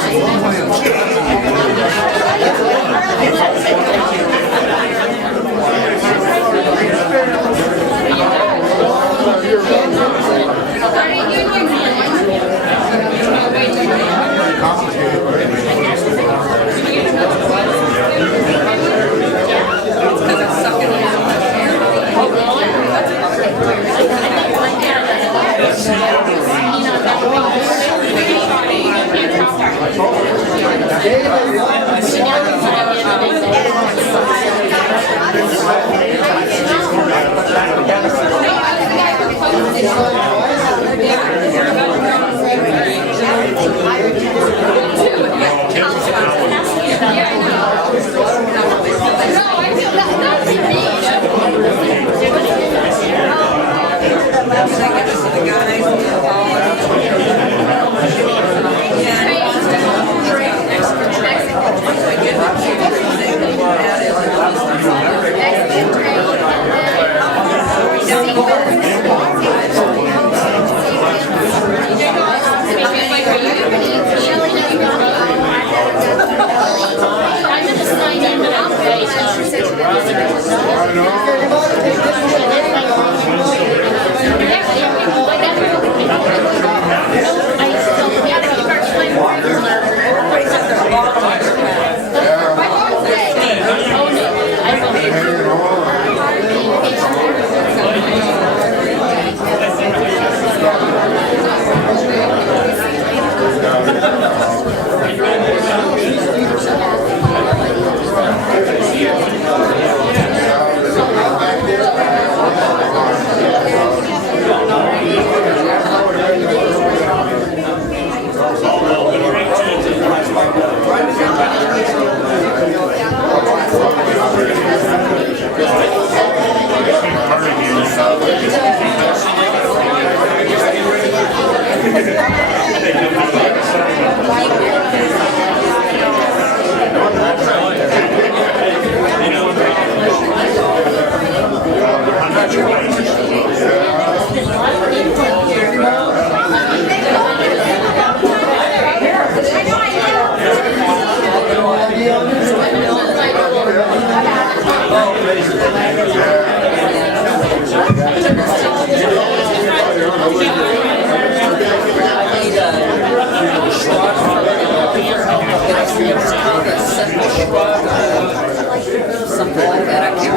Something like that. I can't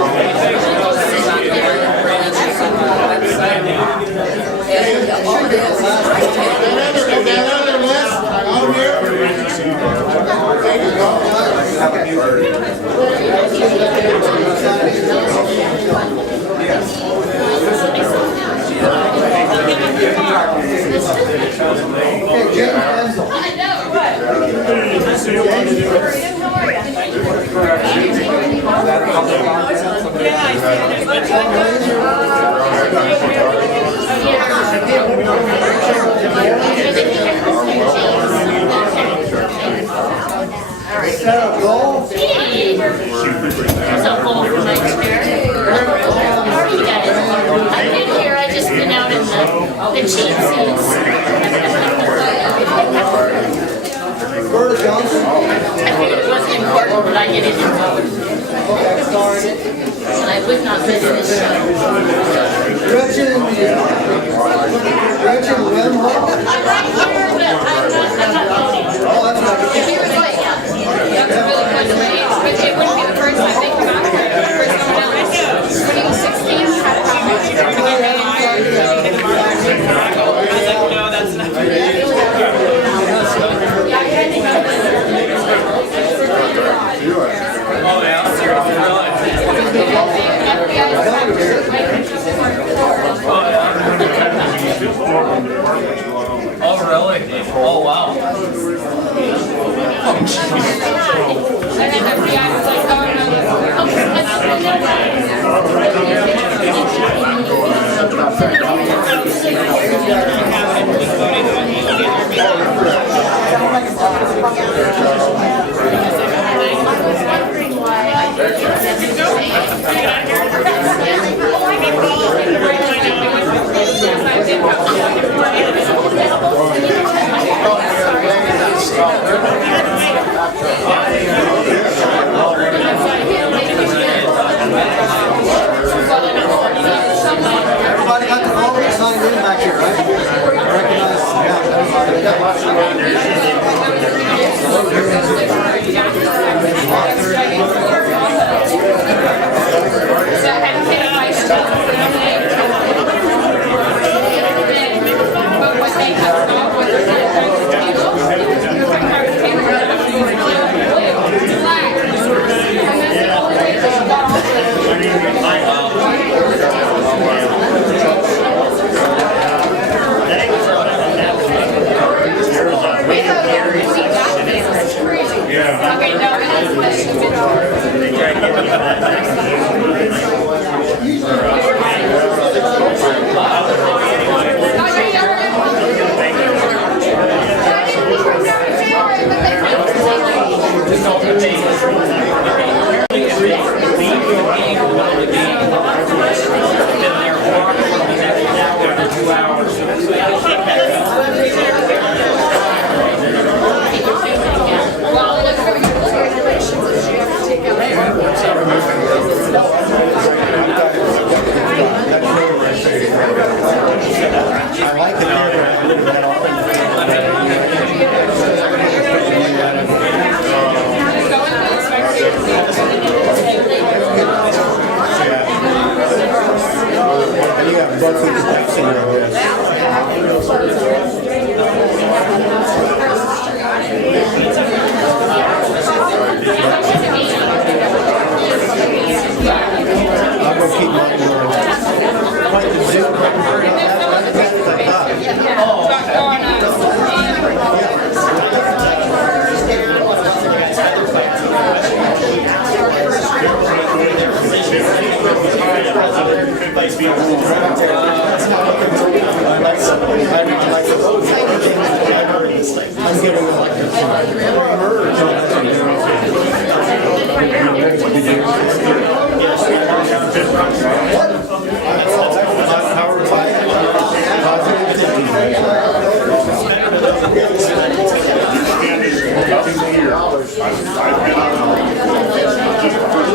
I've been here, I just been out in the cheap seats. I figured it wasn't important, but I get it involved. And I would not miss this show. Gretchen Wimhoff? I'm right here, but I'm not voting. Oh, that's right. If you would like, that's a really good way, but it wouldn't be the first time they come out here. For someone else, 2016, had a Oh, really? Oh, wow. Everybody got the vote signed in back here, right? I recognize,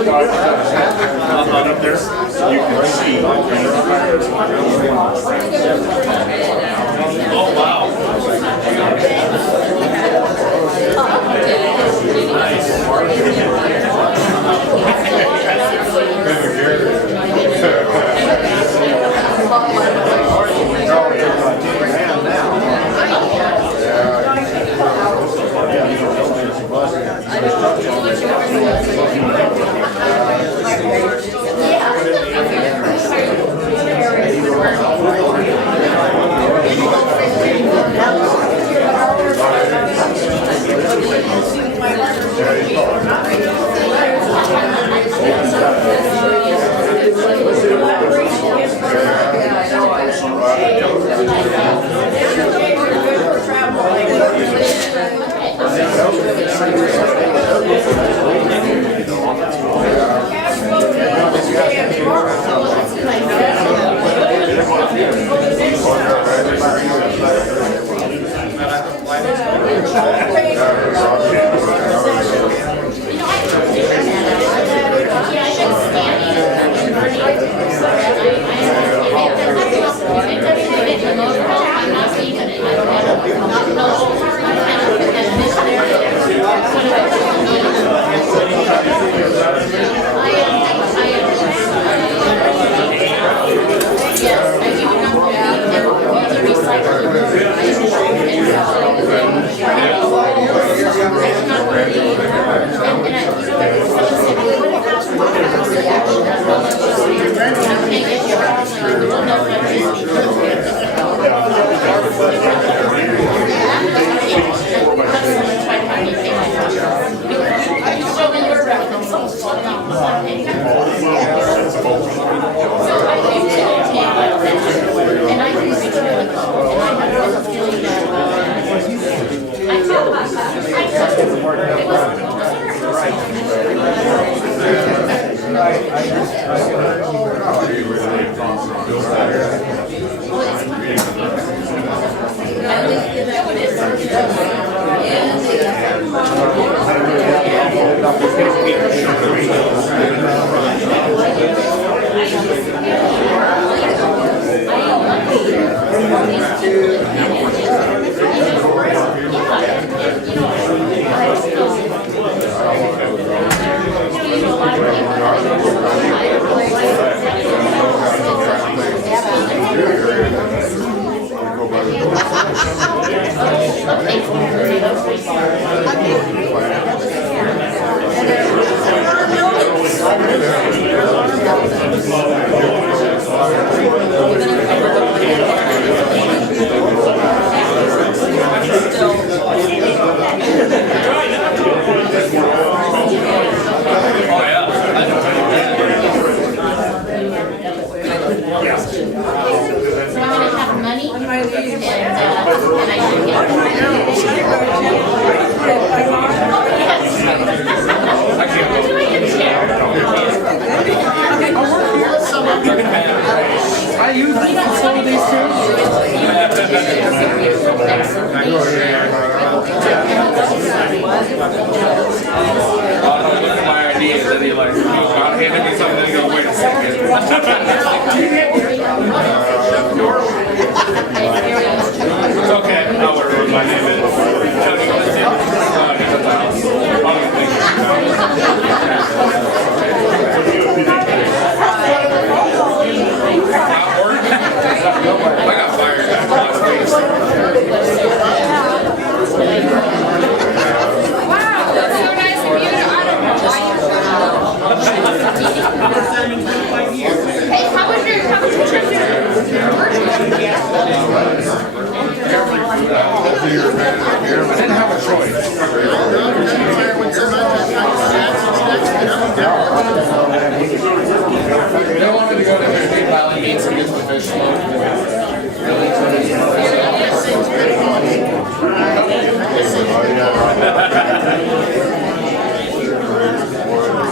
up there, you can see. Oh, wow.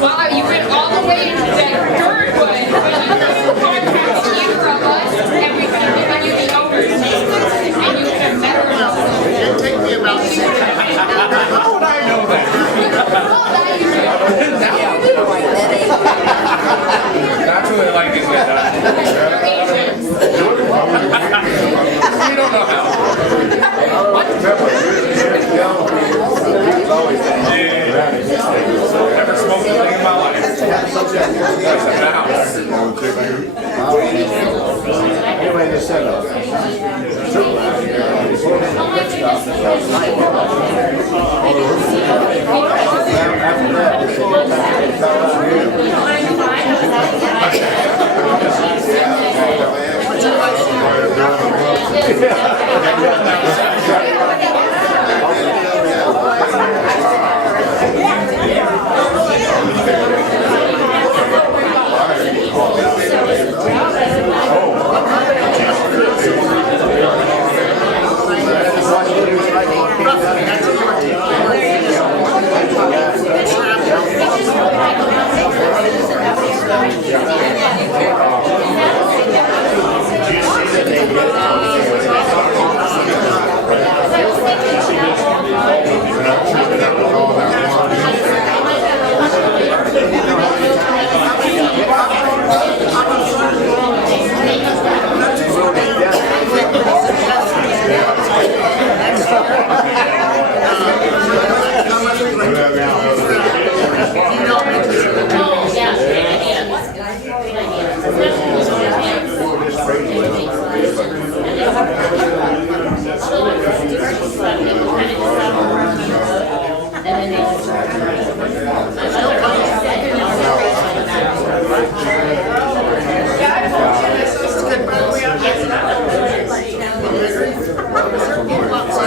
Wow, you went all the way into that dirt wood. Contacted you from us, and we could have given you the owners' names, and you could have met her. It'd take me about 6 How would I know that?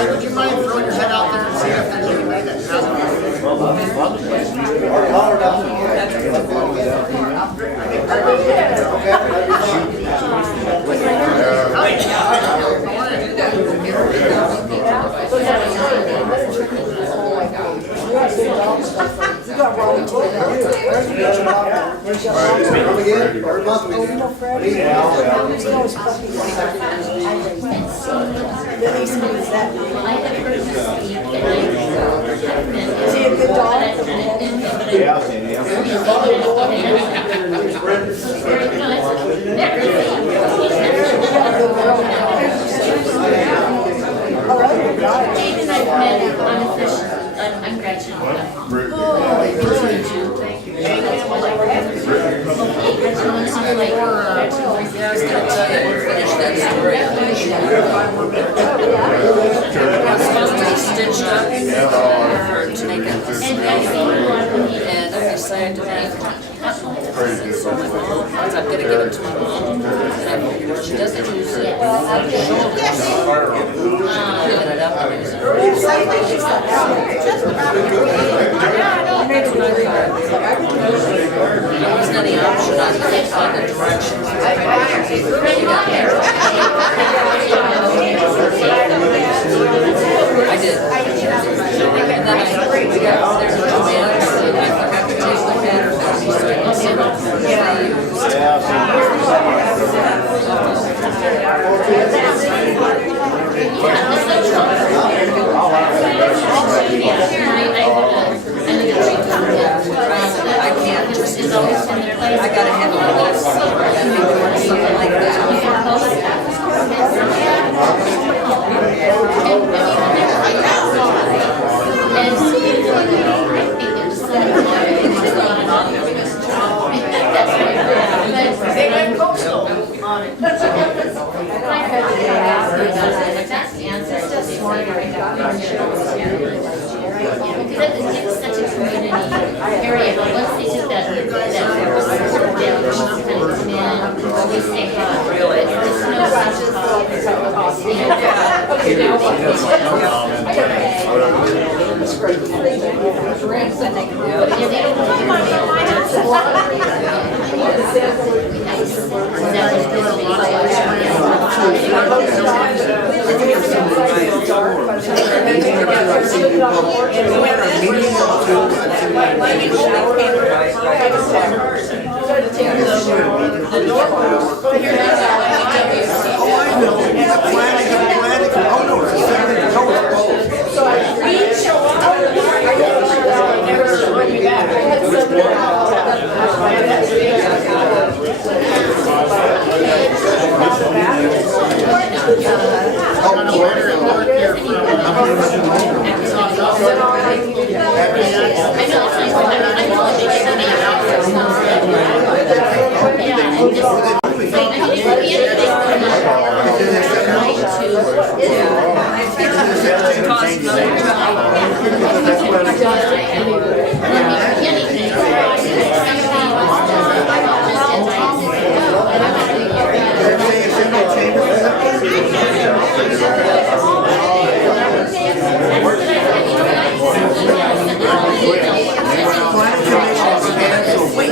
Would you mind throwing your head out there and seeing if there's any way that I'm Gretchen. Stitched up to make it and I decided to make so my mom, I'm gonna give it to my mom. And she doesn't use it. Picking it up and using it. There wasn't any option on the directions. I did. And then I got there's a command, so I forgot to take the matter I can't just, I gotta handle this. Something like that. They went coastal on it. Because it's such a community area, but once they took that down, they come in, always say hi. Really? There's no such I know.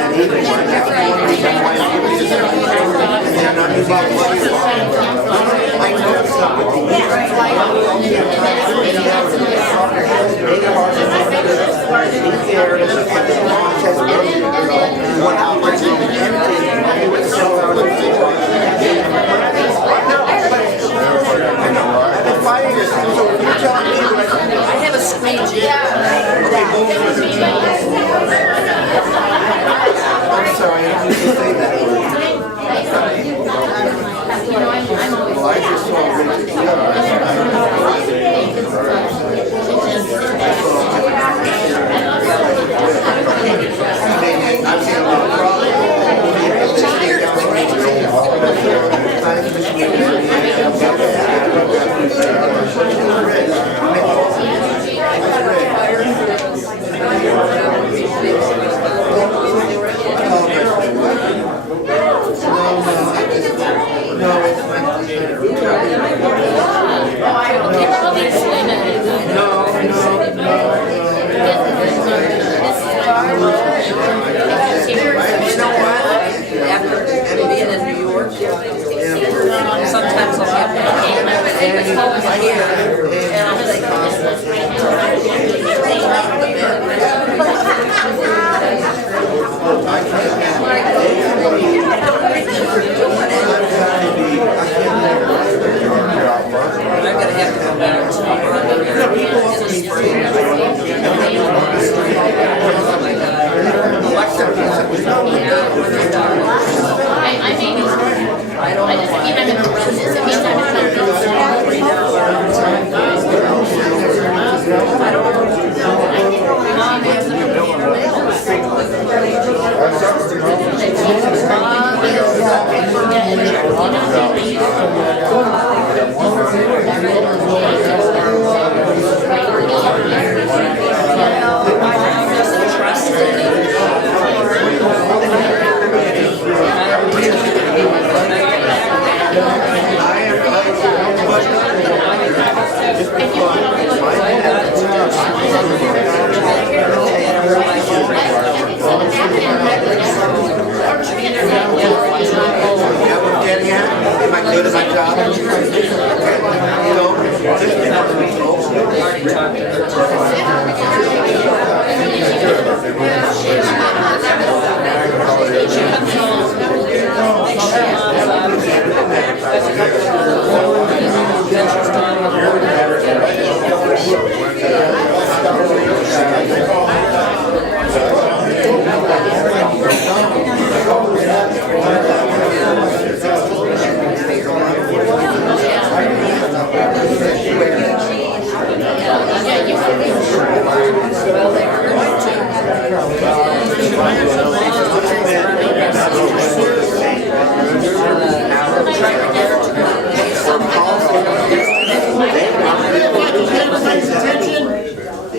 I have a screen. I'm sorry, I didn't say that. Well, I just Sometimes I'll have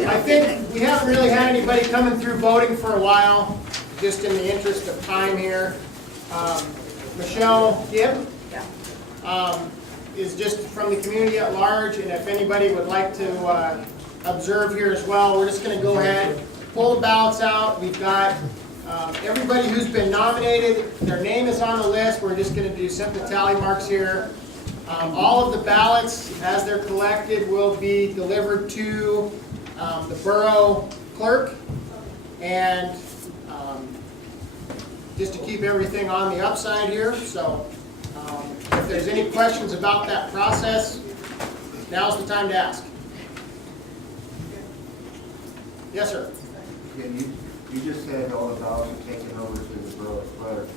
I think we haven't really had anybody coming through voting for a while, just in the interest of time here. Michelle Gibb is just from the community at large, and if anybody would like to observe here as well, we're just going to go ahead, pull the ballots out. We've got everybody who's been nominated, their name is on the list. We're just going to do simple tally marks here. All of the ballots, as they're collected, will be delivered to the borough clerk, and just to keep everything on the upside here. So if there's any questions about that process, now's the time to ask. Yes, sir. You just said all the ballots are taken over to the borough clerk.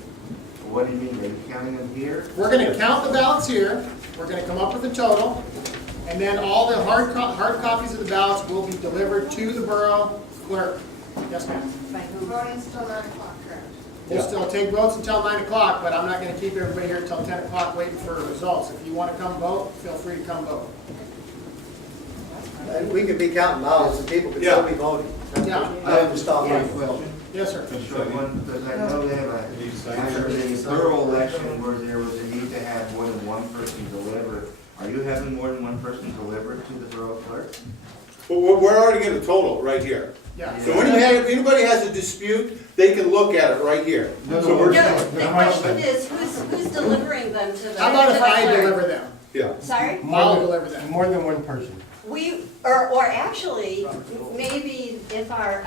What do you mean? Are you counting them here? We're going to count the ballots here. We're going to come up with a total, and then all the hard copies of the ballots will be delivered to the borough clerk. Yes, ma'am. Voting's till 9 o'clock, correct? We'll still take votes until 9 o'clock, but I'm not going to keep everybody here until 10 o'clock waiting for results. If you want to come vote, feel free to come vote. And we could be counting ballots and people could still be voting. Yeah. I have to stop my well. Yes, sir. Because I know they have after the borough election where there was a need to have more than one person deliver. Are you having more than one person delivered to the borough clerk? Well, we're already getting a total right here. Yeah. So if anybody has a dispute, they can look at it right here. So we're The question is, who's delivering them to the? How about if to the I clerk? deliver them? Yeah. Sorry? I'll deliver them. More than one person. Or actually, maybe if our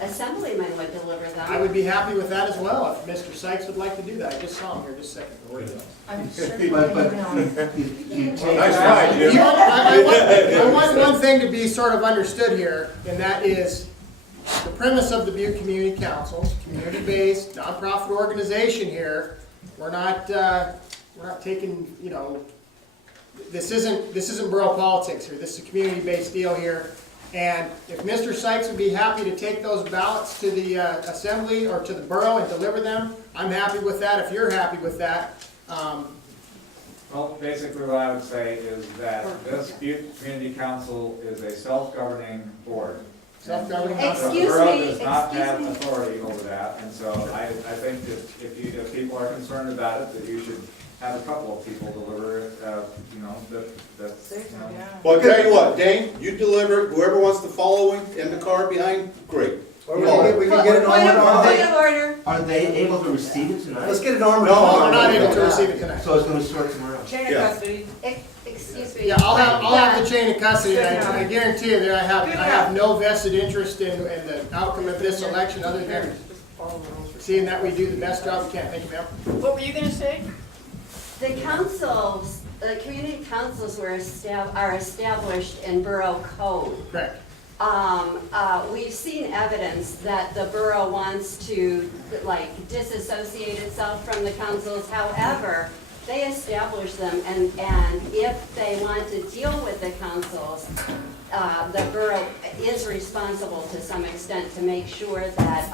assemblyman would deliver them. I would be happy with that as well, if Mr. Sykes would like to do that. I just saw him here just a second. Where is he? I'm sure. Nice try, Jim. I want one thing to be sort of understood here, and that is the premise of the Butte Community Council, community-based, nonprofit organization here. We're not taking, you know, this isn't borough politics here. This is a community-based deal here. And if Mr. Sykes would be happy to take those ballots to the assembly or to the borough and deliver them, I'm happy with that. If you're happy with that. Well, basically what I would say is that this Butte Community Council is a self-governing board. Self-governing. The borough does not have authority over that, and so I think that if people are concerned about it, that you should have a couple of people deliver it, you know, that's, you know. Well, I'll tell you what, Dane, you deliver, whoever wants to follow in the car behind, great. We can get an Point of armored. order. Are they able to receive it tonight? Let's get an armored. No, car. We're not able to receive it tonight. So it's gonna start tomorrow? Chain of Yeah. custody. Excuse me. Yeah, I'll have the chain of custody, and I guarantee you that I have no vested interest in the outcome of this election other than seeing that we do the best job we can. Thank you, ma'am. What were you gonna say? The councils, the community councils are established in borough code. Correct. We've seen evidence that the borough wants to disassociate itself from the councils. However, they establish them, and if they want to deal with the councils, the borough is responsible to some extent to make sure that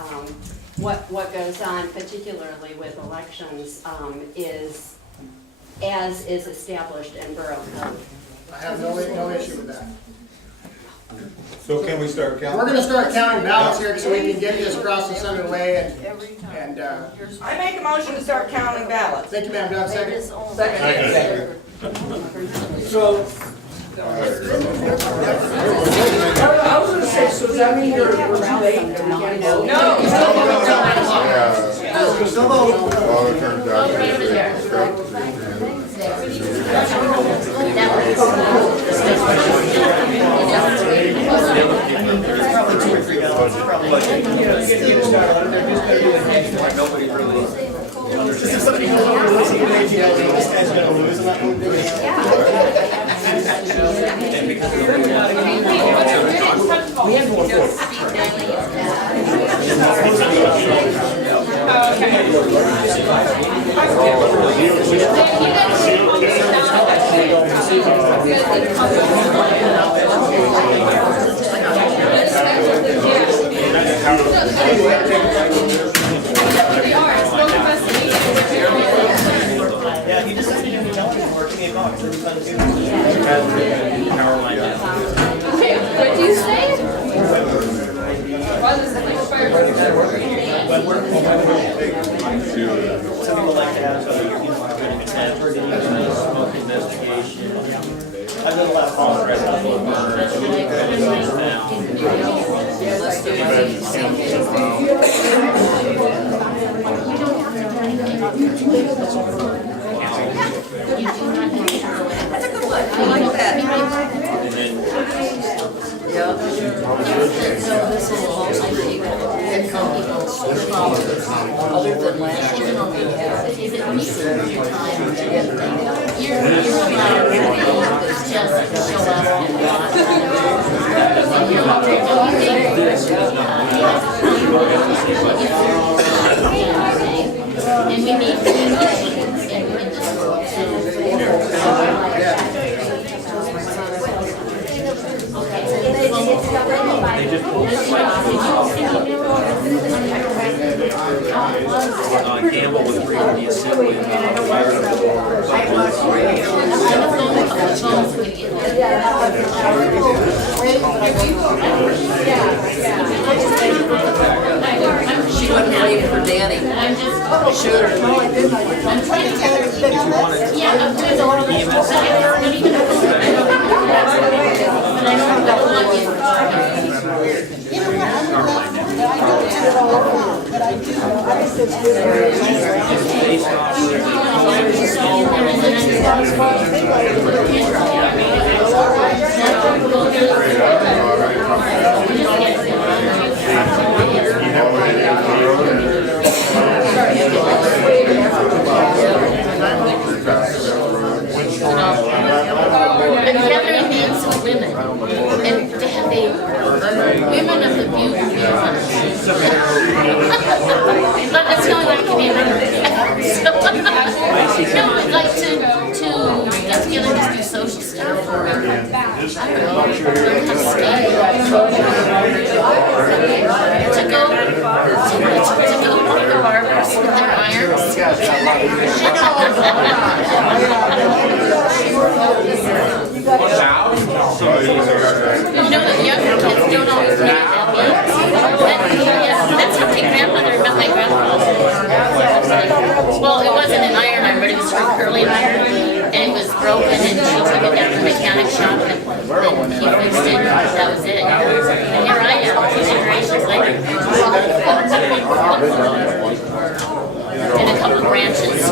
what goes on, particularly with elections, is as is established in borough code. I have no issue with that. So can we start counting? We're going to start counting ballots here so we can get this process underway. And I make a motion to start counting ballots. thank you, ma'am. Do I have a second? Second. So, I was gonna say, so does that mean we're too late and we can't vote? No. Well, it turns out Nobody really. If somebody goes over to listen to the AGL, this guy's gonna lose, I'm not gonna do it. We have more votes. Yeah, he just said he didn't tell anyone, or 8 o'clock, so he's done too. What do you say? Some people like to have, I've done a lot of politics. That's a good one. I like that. Other than last year, is it recent time to get you're allowed to just show up and we need Campbell was reading the assembly She wasn't ready for Danny. Shoot her. I'm trying to tell her. Yeah, I'm doing all of this. But I don't have that one. You know what? And gathering names of women, and to have the women of the Butte. But that's the only way I can remember. No, I'd like to get together and just do social stuff, or I don't know, learn how to skate. To go to the barbers with their irons. You know, the younger kids don't always know what that means. That's how my grandmother met my grandpa. Well, it wasn't an iron, but it was a curling iron, and it was broken, and she took it down to the mechanic shop, and he fixed it, and that was it. And here I am, 2 generations later. And a couple branches.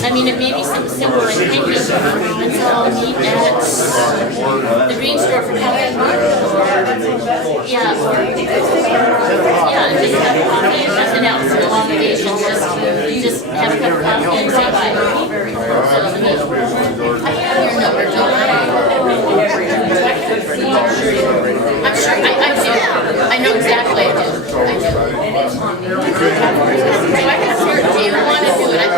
I mean, it may be something simple like painting. Let's all meet at the green store for coffee. Yeah, just have coffee and nothing else. No obligations. Just have a cup of coffee and say bye. I have your number, don't I? I'm sure I do. I know exactly I do. Do you want to do it?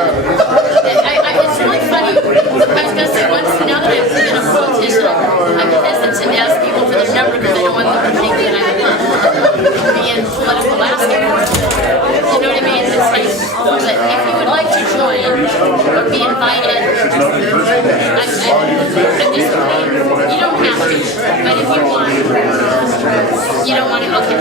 It's really funny. I was going to say once, now that I've been a politician, I'm hesitant to ask people for their number because I don't want them to think that I'm being political asking. You know what I mean? It's like, but if you would like to join or be invited, you don't have to, but if you want, you don't want to, okay.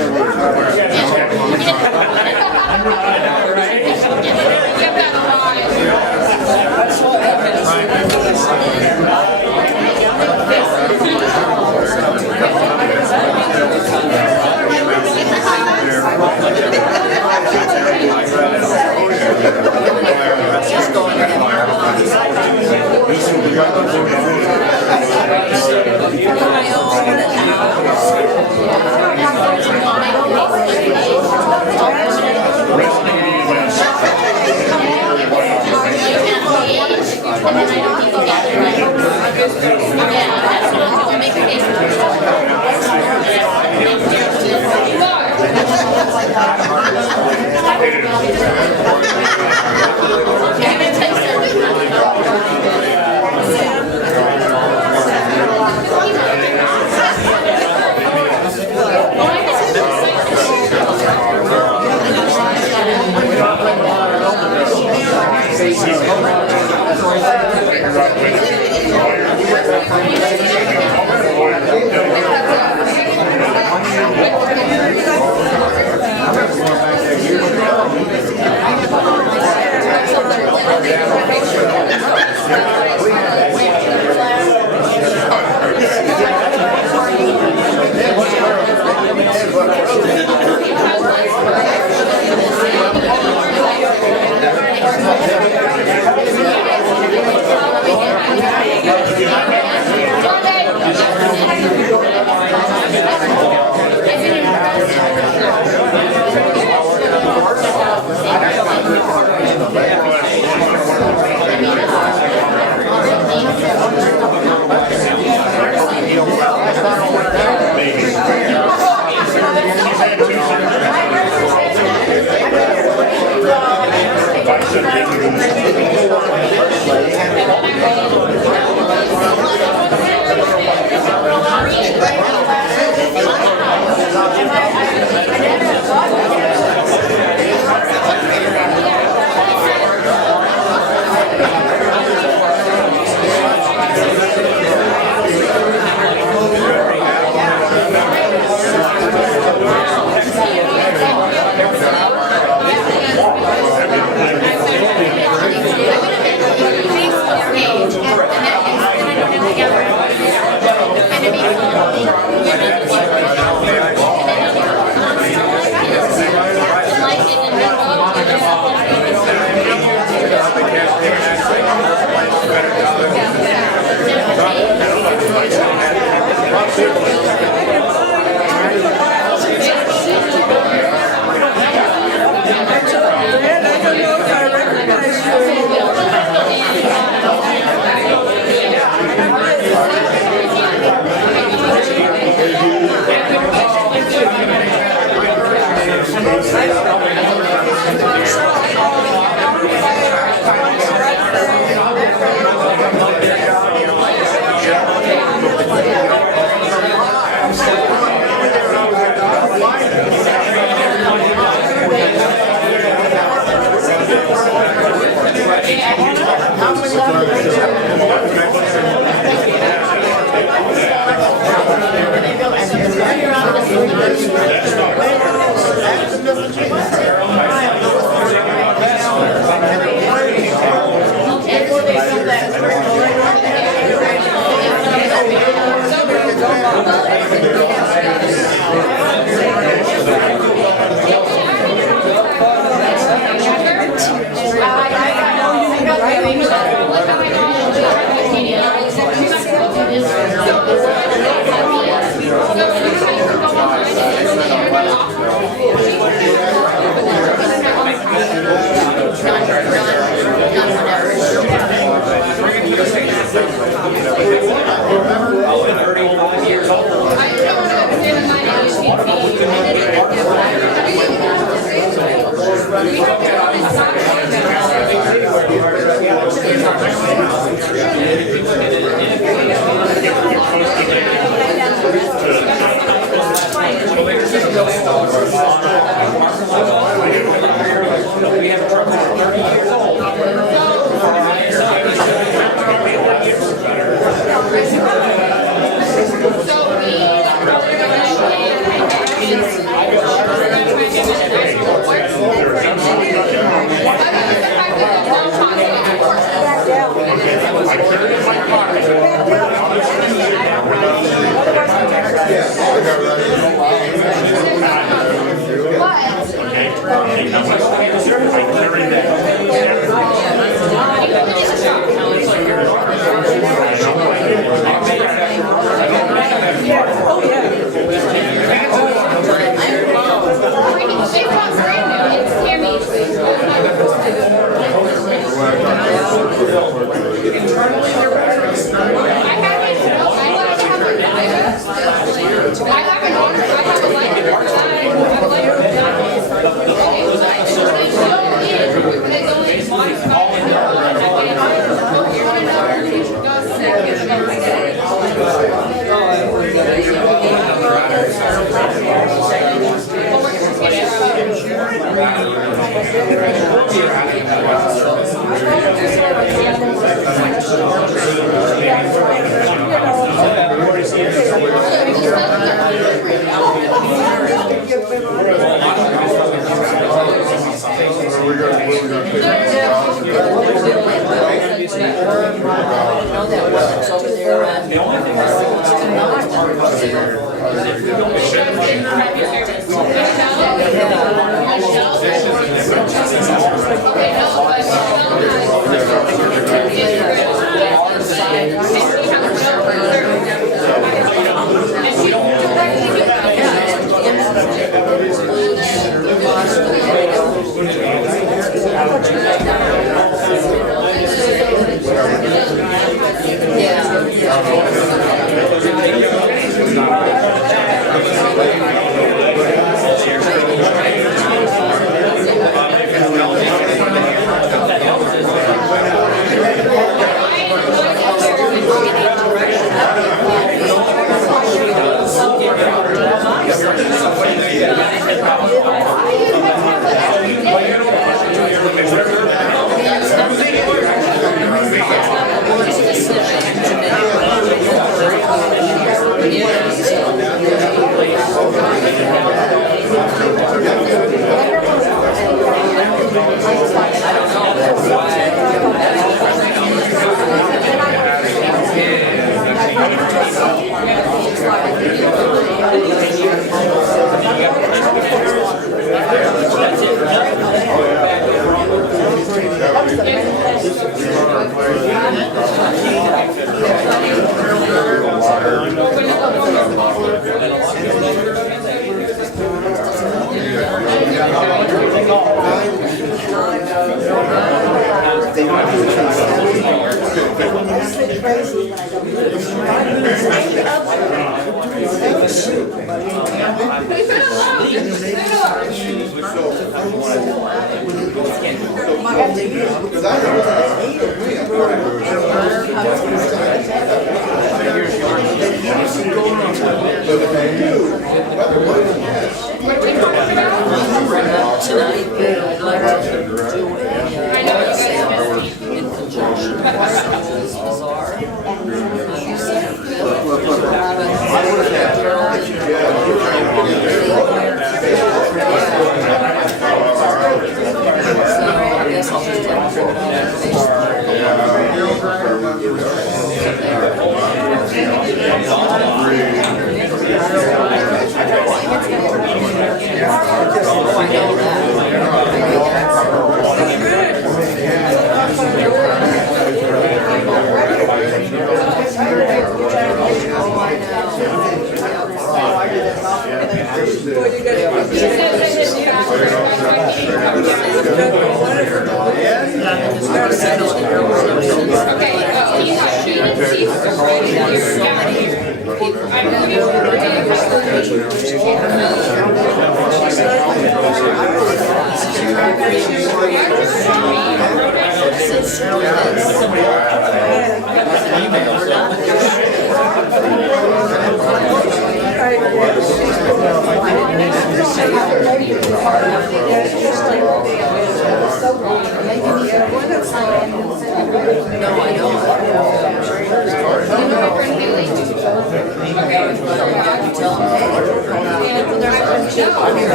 Tonight, I'd like to do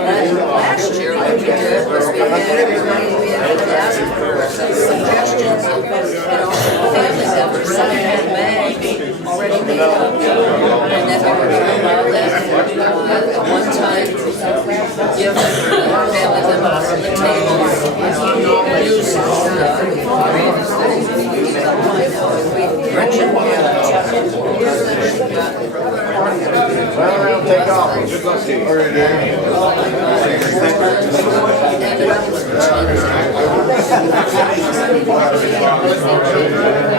Last year, what we did was we had asked for some suggestions of, family members that had bags already made up. And then we were going to allow that at one time, give family members from the table use Gretchen Take off. Good luck to you. All right, Dan.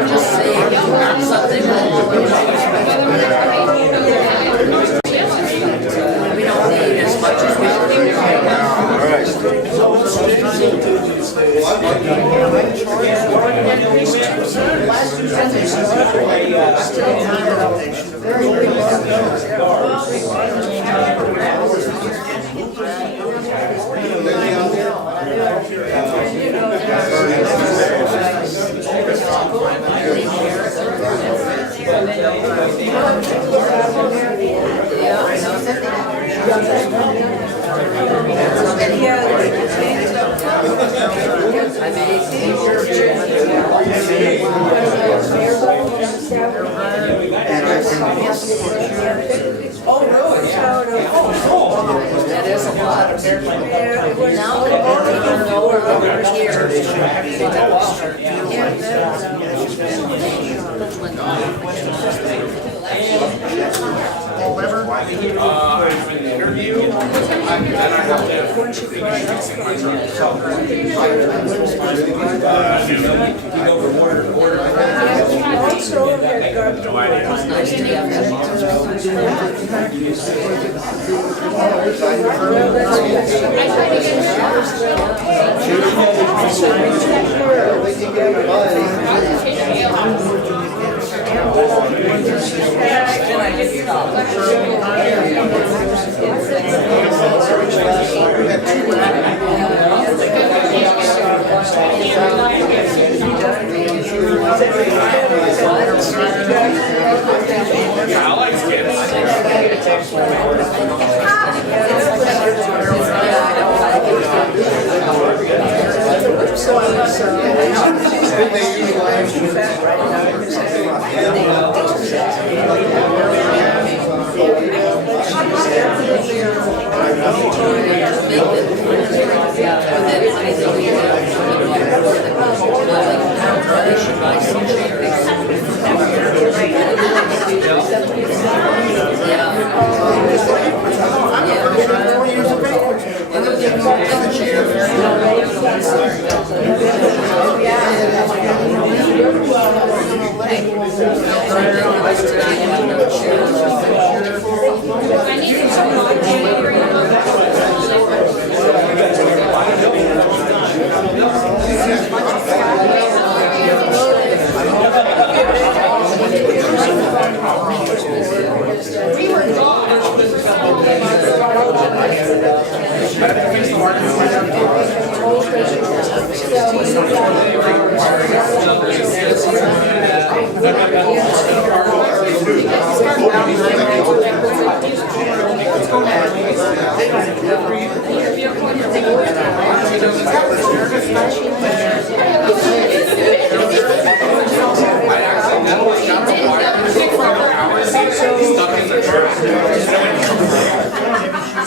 just saying something we don't need as much as we think. Oh, really? That is a lot. Now that we're know over I've been interviewed, and then I have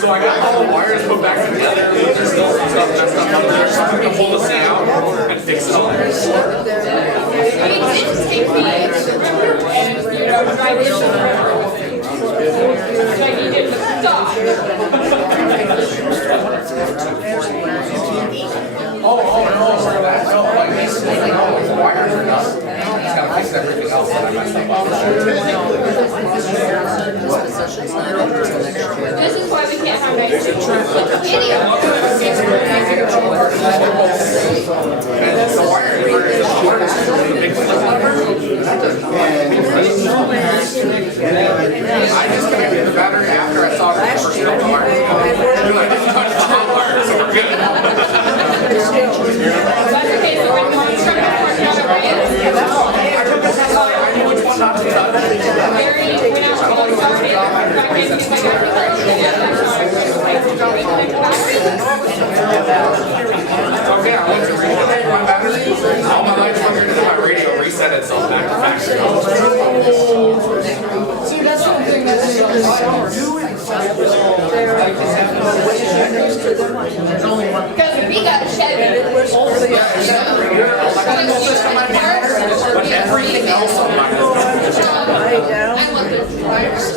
So I got all the wires put back together. There's still some stuff messed up on there. So I'm going to pull this out. This is why we can't find I just connected the battery after I saw it first time. I didn't touch the hot wire, so we're good. Okay, I'll let you reset my battery. All my lights were good, and my radio reset itself back to factory. See, that's one thing that's in the summer. Because we got a Chevy. But everything else on my I want the drivers.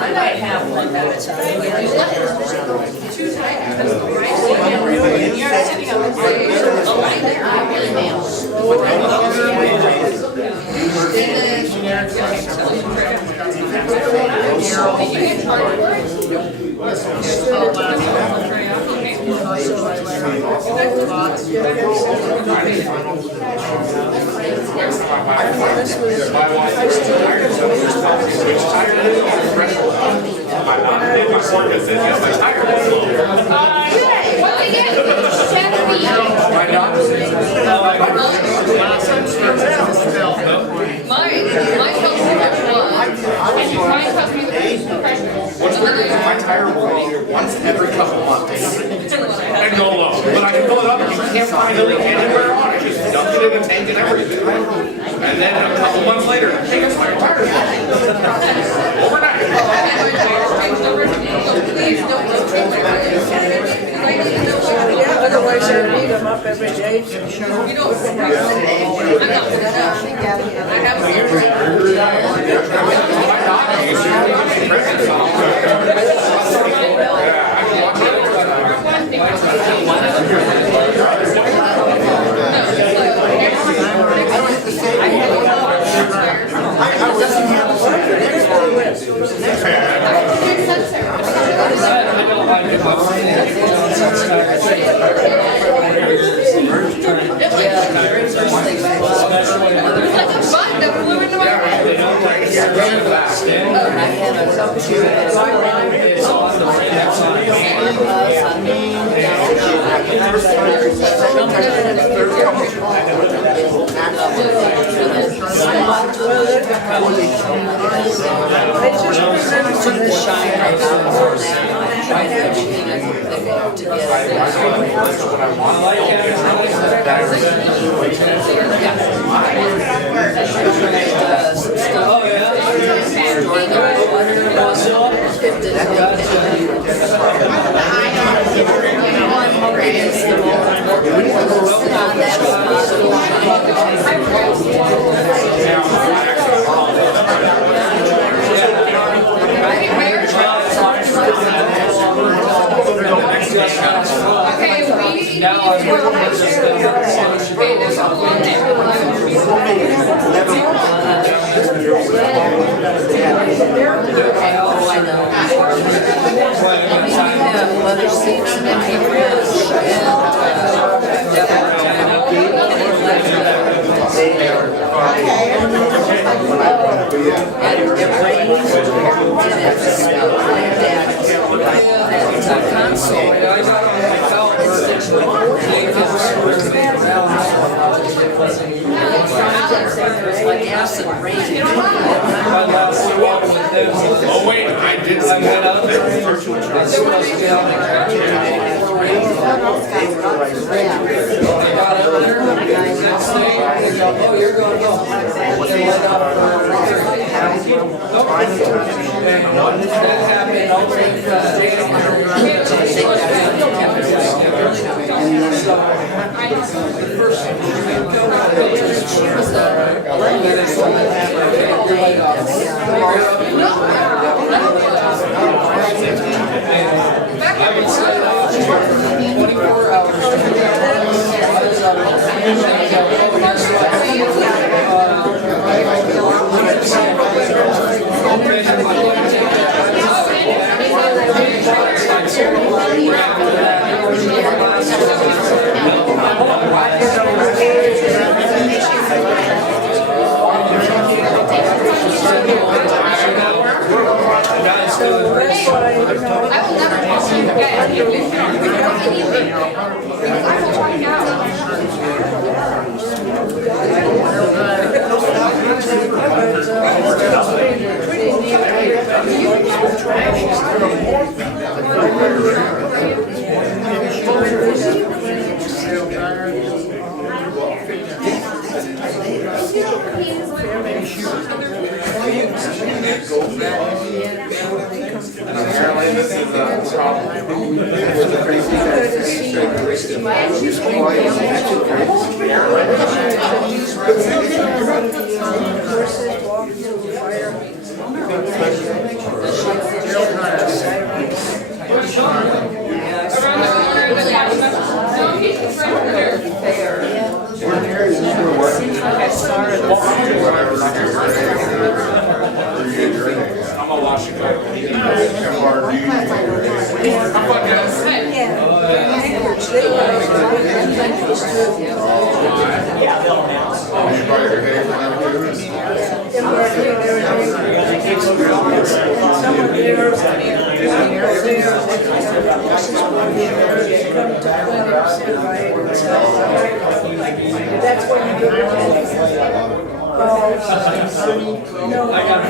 I might have one that's too My tire will go once every couple months and go low. But I can fill it up and you can't find a leak anywhere on it. Just dump it in a tank and everything. And then a couple months later, hey, guess my tires overnight. Otherwise, I beat them up every day. Oh wait, I did see that. virtual chart. Oh, you're going to go. That happened I would say 24 Apparently this is a problem. There's a crazy I'm a Washington. That's what you do. No, I got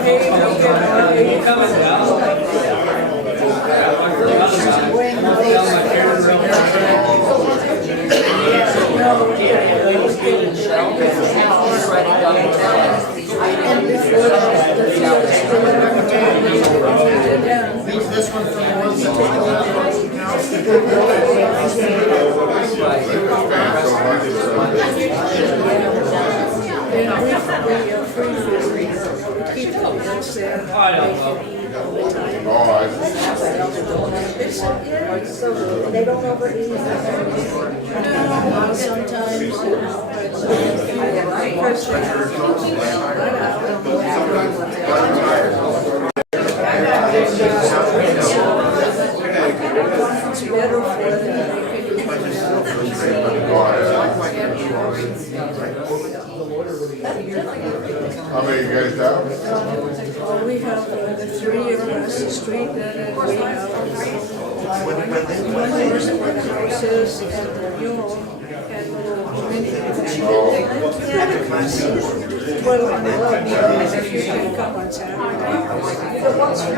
This one from the ones that They don't overeat. No, sometimes. It's better for them. How many you guys have? We have the three across the street that we have. One person where the house is and the mule had little mini. Well, on the love, if you can come on Saturday. But once we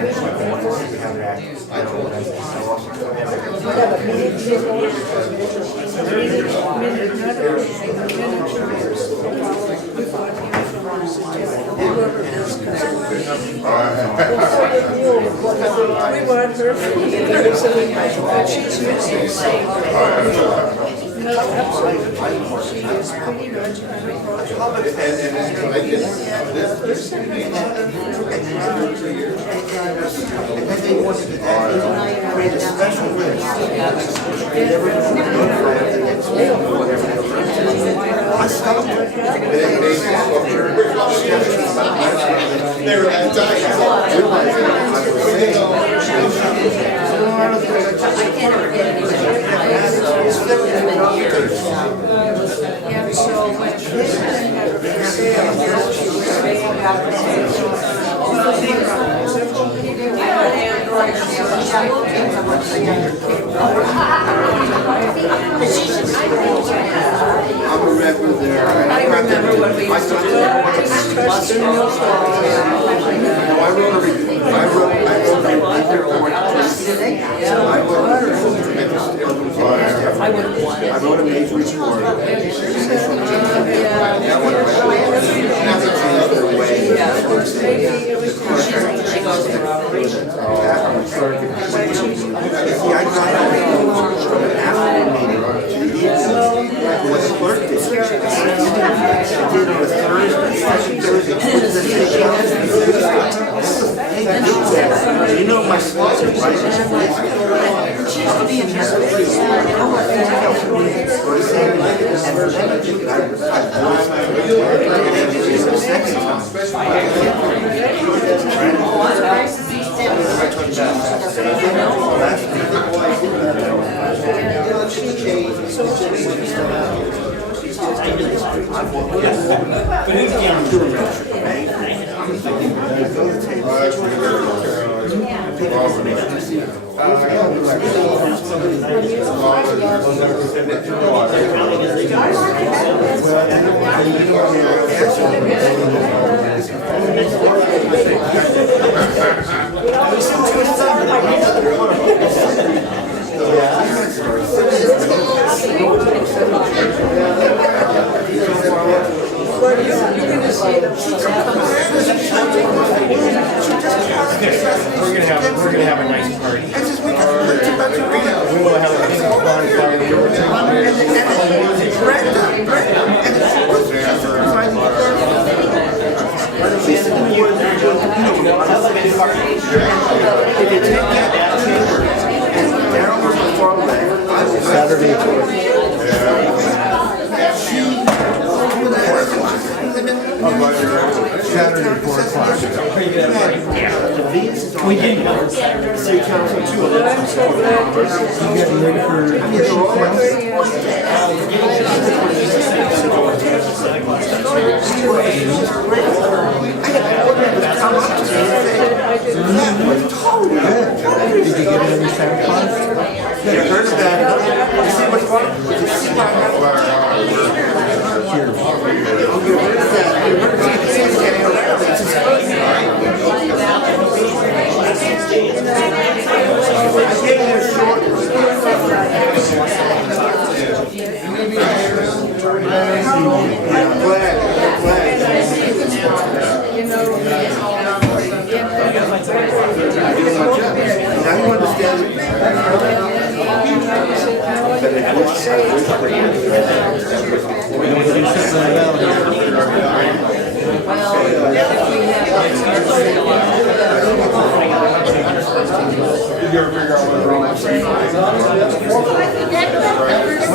I'm a regular there. I remember when we used to do that. I wrote a report. I wrote a major report. You know my sponsor, right? We're gonna have a nice party. We will have a big bonfire. Saturday 4 o'clock. We did city council too. You getting ready for Did you get it every Santa Claus? You heard of that? You see what's fun? Now you understand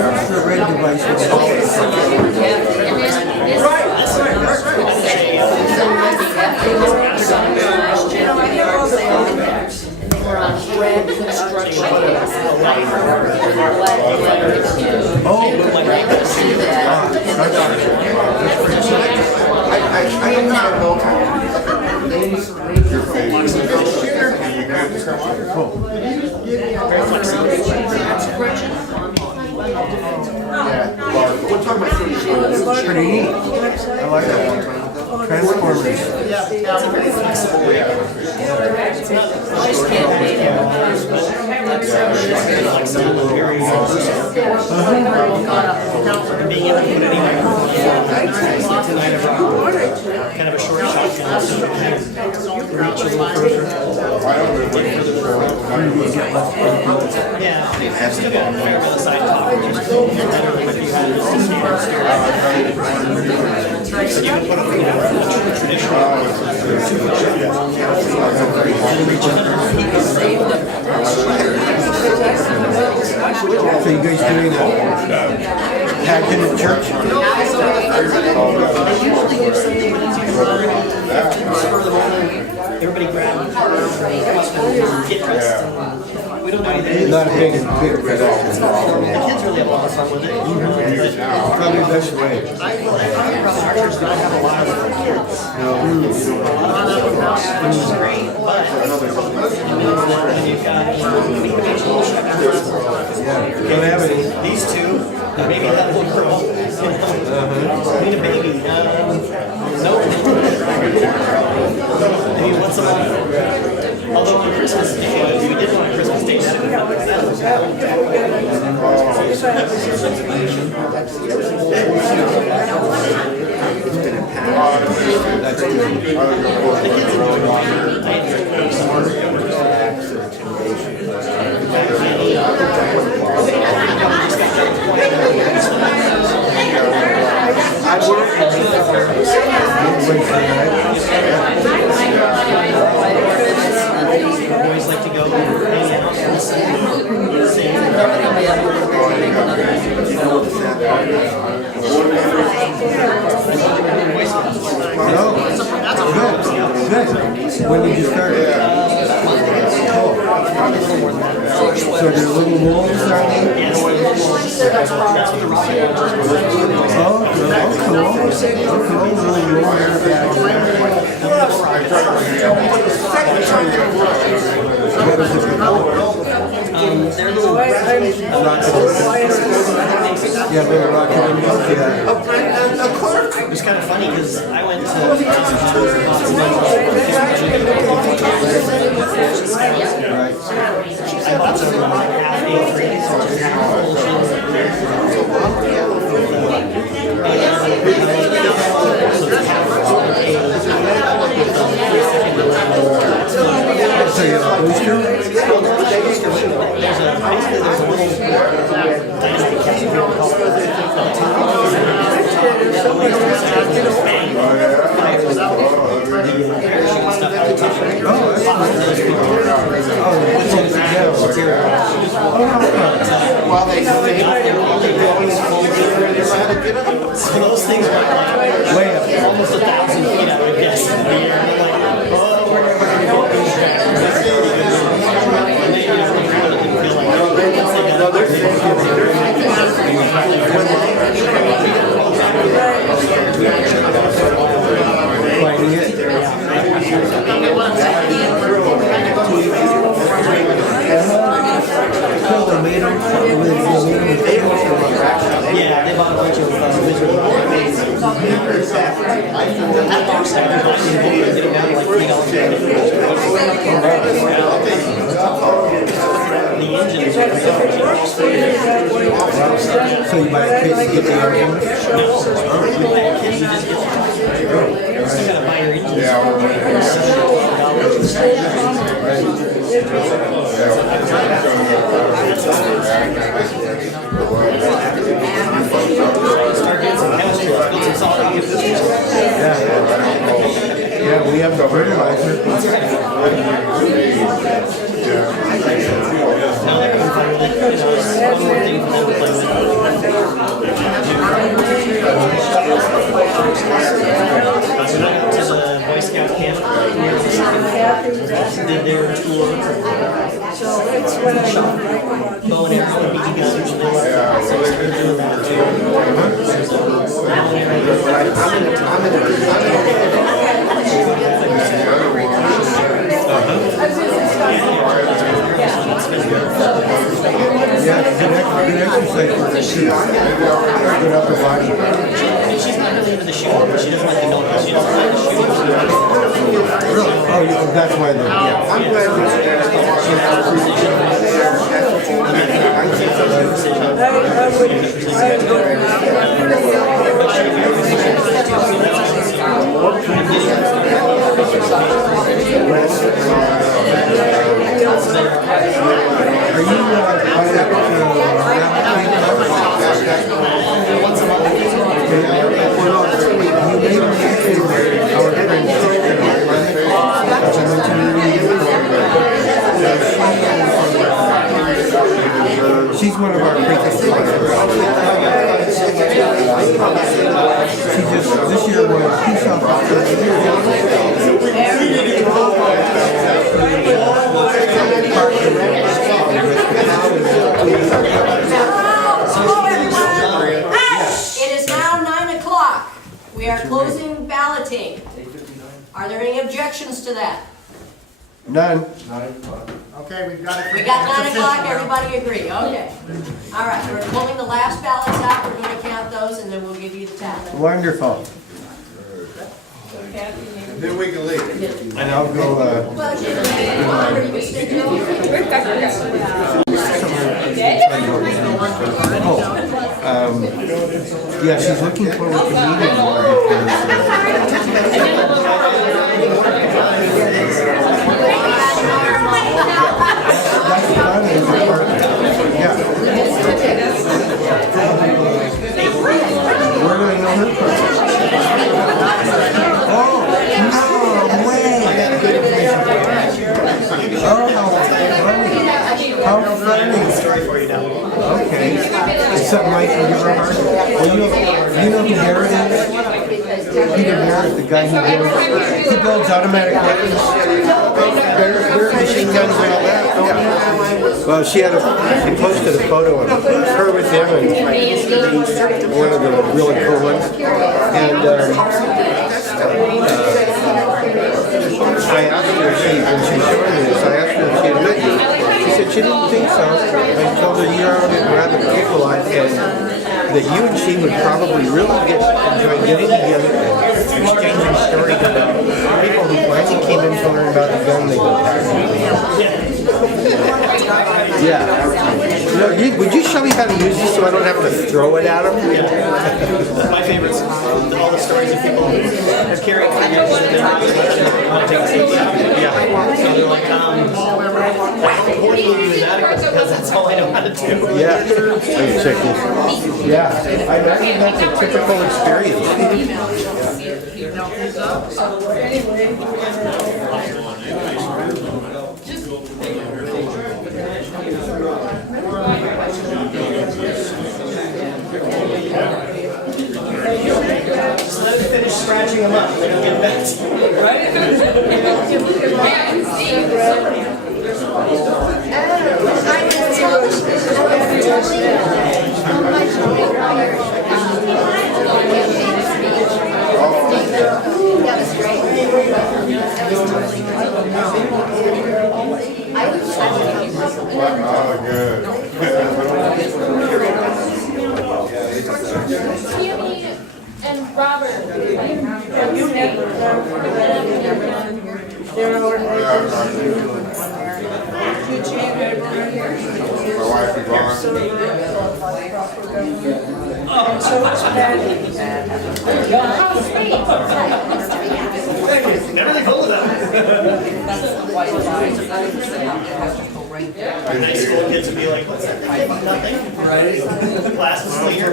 What's the red device? Pretty neat. I like that one. Transformers. Kind of a short shot. Yeah, I've still got a fair bit of side talk. You can put a So you guys doing tag in the church? Everybody grab get dressed. We don't do anything. Not a big production. The kids really have a lot of fun with it. Probably the best way. Structures don't have a lot of kids. A lot of them are great, but when you've got Don't have any. these two, maybe that little girl. Need a baby. No. Maybe once a month. Although on Christmas Day, we did one on Christmas Day. Boys like to go hang out. When did you start? So they're little wolves, are they? Oh, yeah, they're rocking them up, yeah. It was kind of funny because I went to I bought some half So you have a booster? So those things were like way up, almost 1,000 feet, I would guess, in the air. I'm like, oh, we're never going to go this back. Yeah, they bought a bunch of visual So you buy a kit to get the engine? No, you buy a kit, you just get you still gotta buy your engine. Yeah, we have the fertilizer. To the Boy Scout camp, did their tour. Bow and arrow, BT guns, Yeah, good exercise for the shoes. Good upper body. She's not really into the shoe, but she doesn't like the milk. She doesn't like the shoe. Really? Oh, that's why they're, yeah. I'm glad She's one of our frequent flyers. She just, this year was peace officer. It is now 9 o'clock. We are closing balloting. Are there any objections to that? None. Okay, we've got it. We got 9 o'clock, everybody agree, okay. All right, we're pulling the last ballots out, we're gonna count those, and then we'll give you the tally. Wonderful. Then we can leave. And I'll go, Well, you can stay. Yeah, she's looking forward to meeting more Where do I know her from? Oh, no way! Oh, how funny! Okay. Is something like you remember? Well, you know who Garrett is? Peter Garrett, the guy who builds automatic weapons, machine guns and all that. Well, she posted a photo of her with him and one of the really cool ones. And I asked her when she showed me this, I asked her if she had met you. She said she didn't think so. I told her you're out in rabbit kick a lot and that you and she would probably really enjoy getting together and exchanging stories about people who finally came in to learn about the gun they don't have. Yeah. No, would you show me how to use this so I don't have to throw it at them? Yeah. My favorites, all the stories of people who have carried for years and they're not want to take a safety out. Yeah. So they're like, what do you do that because that's all I know how to do. Yeah. Check this. Yeah. I imagine that's a typical experience. Just let it finish scratching them up. They don't get back to you, right? Tammy and Robert. My wife is gone. So it's Patty. Never the cool enough. High school kids would be like, what's that? Nothing. Right. The class was clear.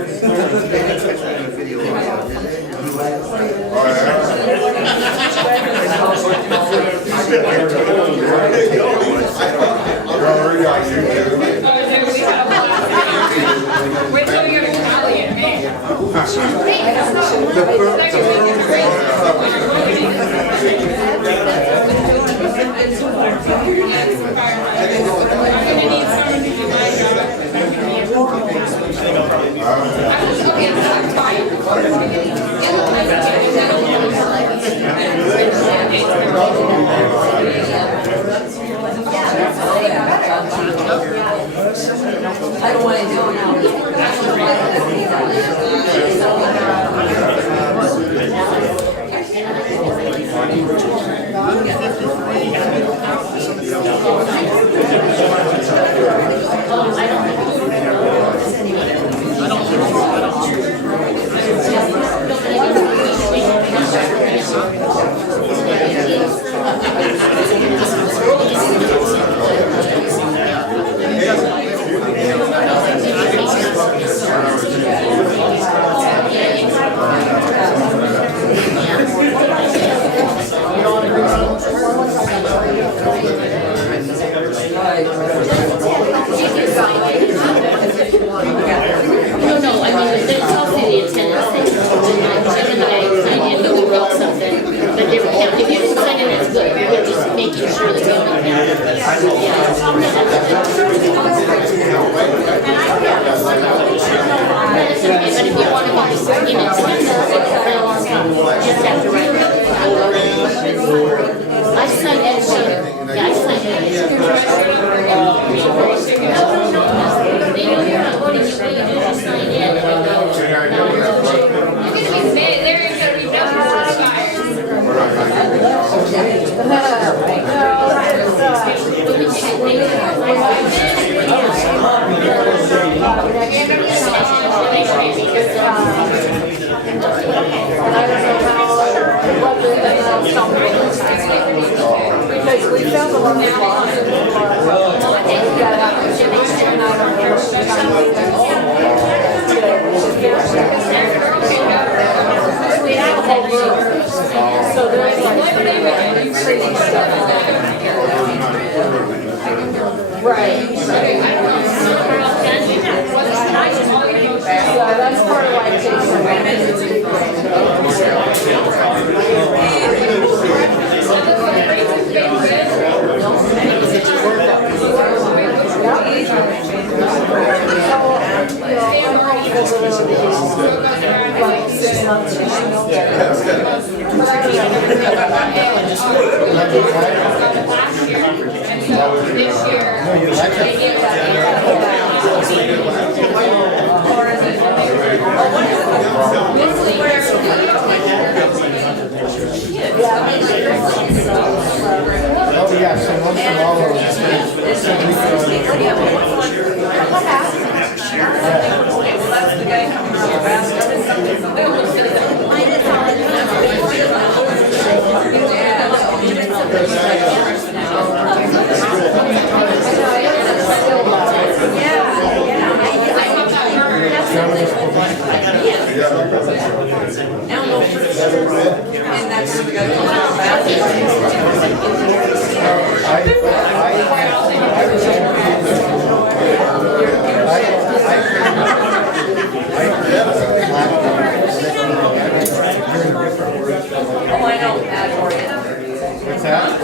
Wait till you're Italian, man. I don't want to do it now. I that's part of why it takes so Oh, yeah, so once in a What's that?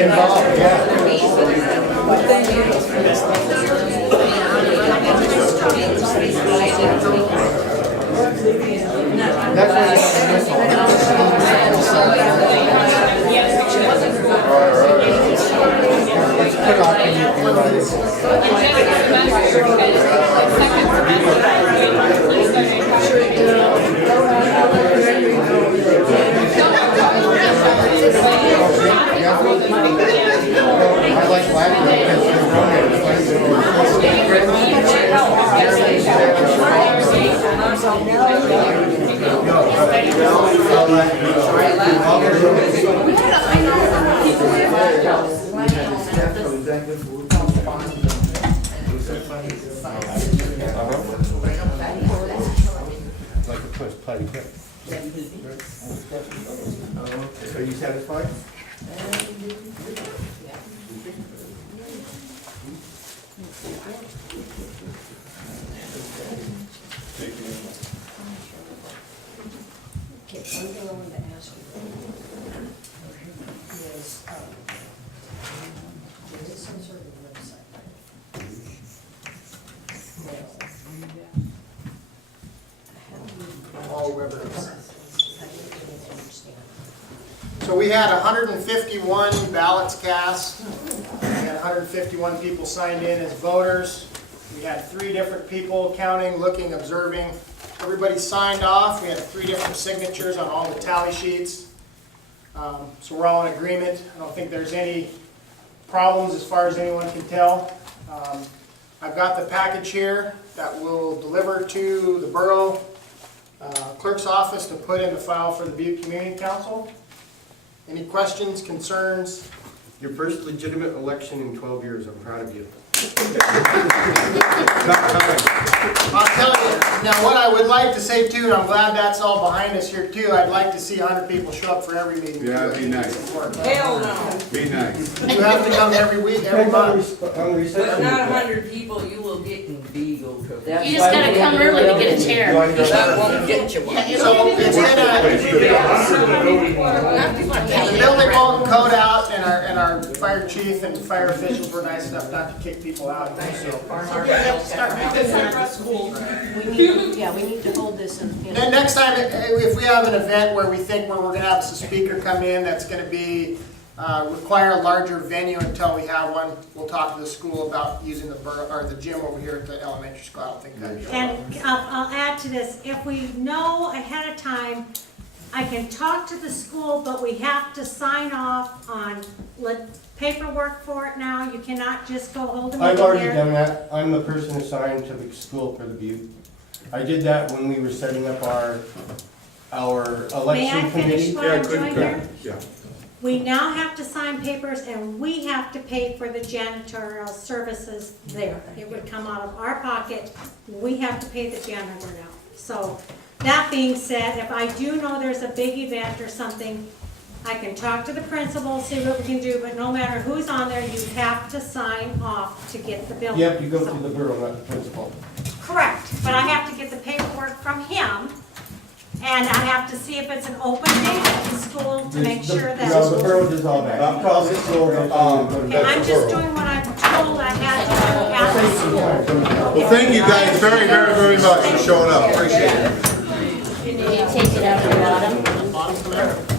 Involved, I like Latin Are you satisfied? Okay, one thing I wanted to ask you is, is it some sort of website? All webinars. So we had 151 ballots cast. We had 151 people signed in as voters. We had 3 different people counting, looking, observing. Everybody signed off. We had 3 different signatures on all the tally sheets. So we're all in agreement. I don't think there's any problems as far as anyone can tell. I've got the package here that we'll deliver to the borough clerk's office to put in the file for the Butte Community Council. Any questions, concerns? Your first legitimate election in 12 years. I'm proud of you. I'll tell you, now what I would like to say too, and I'm glad that's all behind us here too, I'd like to see 100 people show up for every meeting. Yeah, that'd be nice. Hell no. Be nice. You have to come every week, every month. But not 100 people, you will get in beagle trouble. You just gotta come early to get a chair. That won't get you one. So it's the building won't code out, and our fire chief and fire officials were nice enough not to kick people out. We need to hold this in. Then next time, if we have an event where we think we're gonna have a speaker come in that's gonna be, require a larger venue until we have one, we'll talk to the school about using the gym over here at the elementary school. I don't think that'd be a problem. And I'll add to this, if we know ahead of time, I can talk to the school, but we have to sign off on paperwork for it now. You cannot just go hold a meeting I've already here. done that. I'm the person assigned to the school for the Butte. I did that when we were setting up our May I election finish committee. what I'm doing here? Yeah. We now have to sign papers and we have to pay for the janitorial services there. It would come out of our pocket. We have to pay the janitor now. So that being said, if I do know there's a big event or something, I can talk to the principal, see what we can do, but no matter who's on there, you have to sign off to get the building. You have to go through the borough, not the principal. Correct, but I have to get the paperwork from him, and I have to see if it's an open day at the school to make sure that. No, the borough does all that. Not probably, Okay, I'm just doing what I'm told I had to do at the school. Well, thank you guys very, very, very much for showing up. Appreciate it. Can you take it out of the bottom?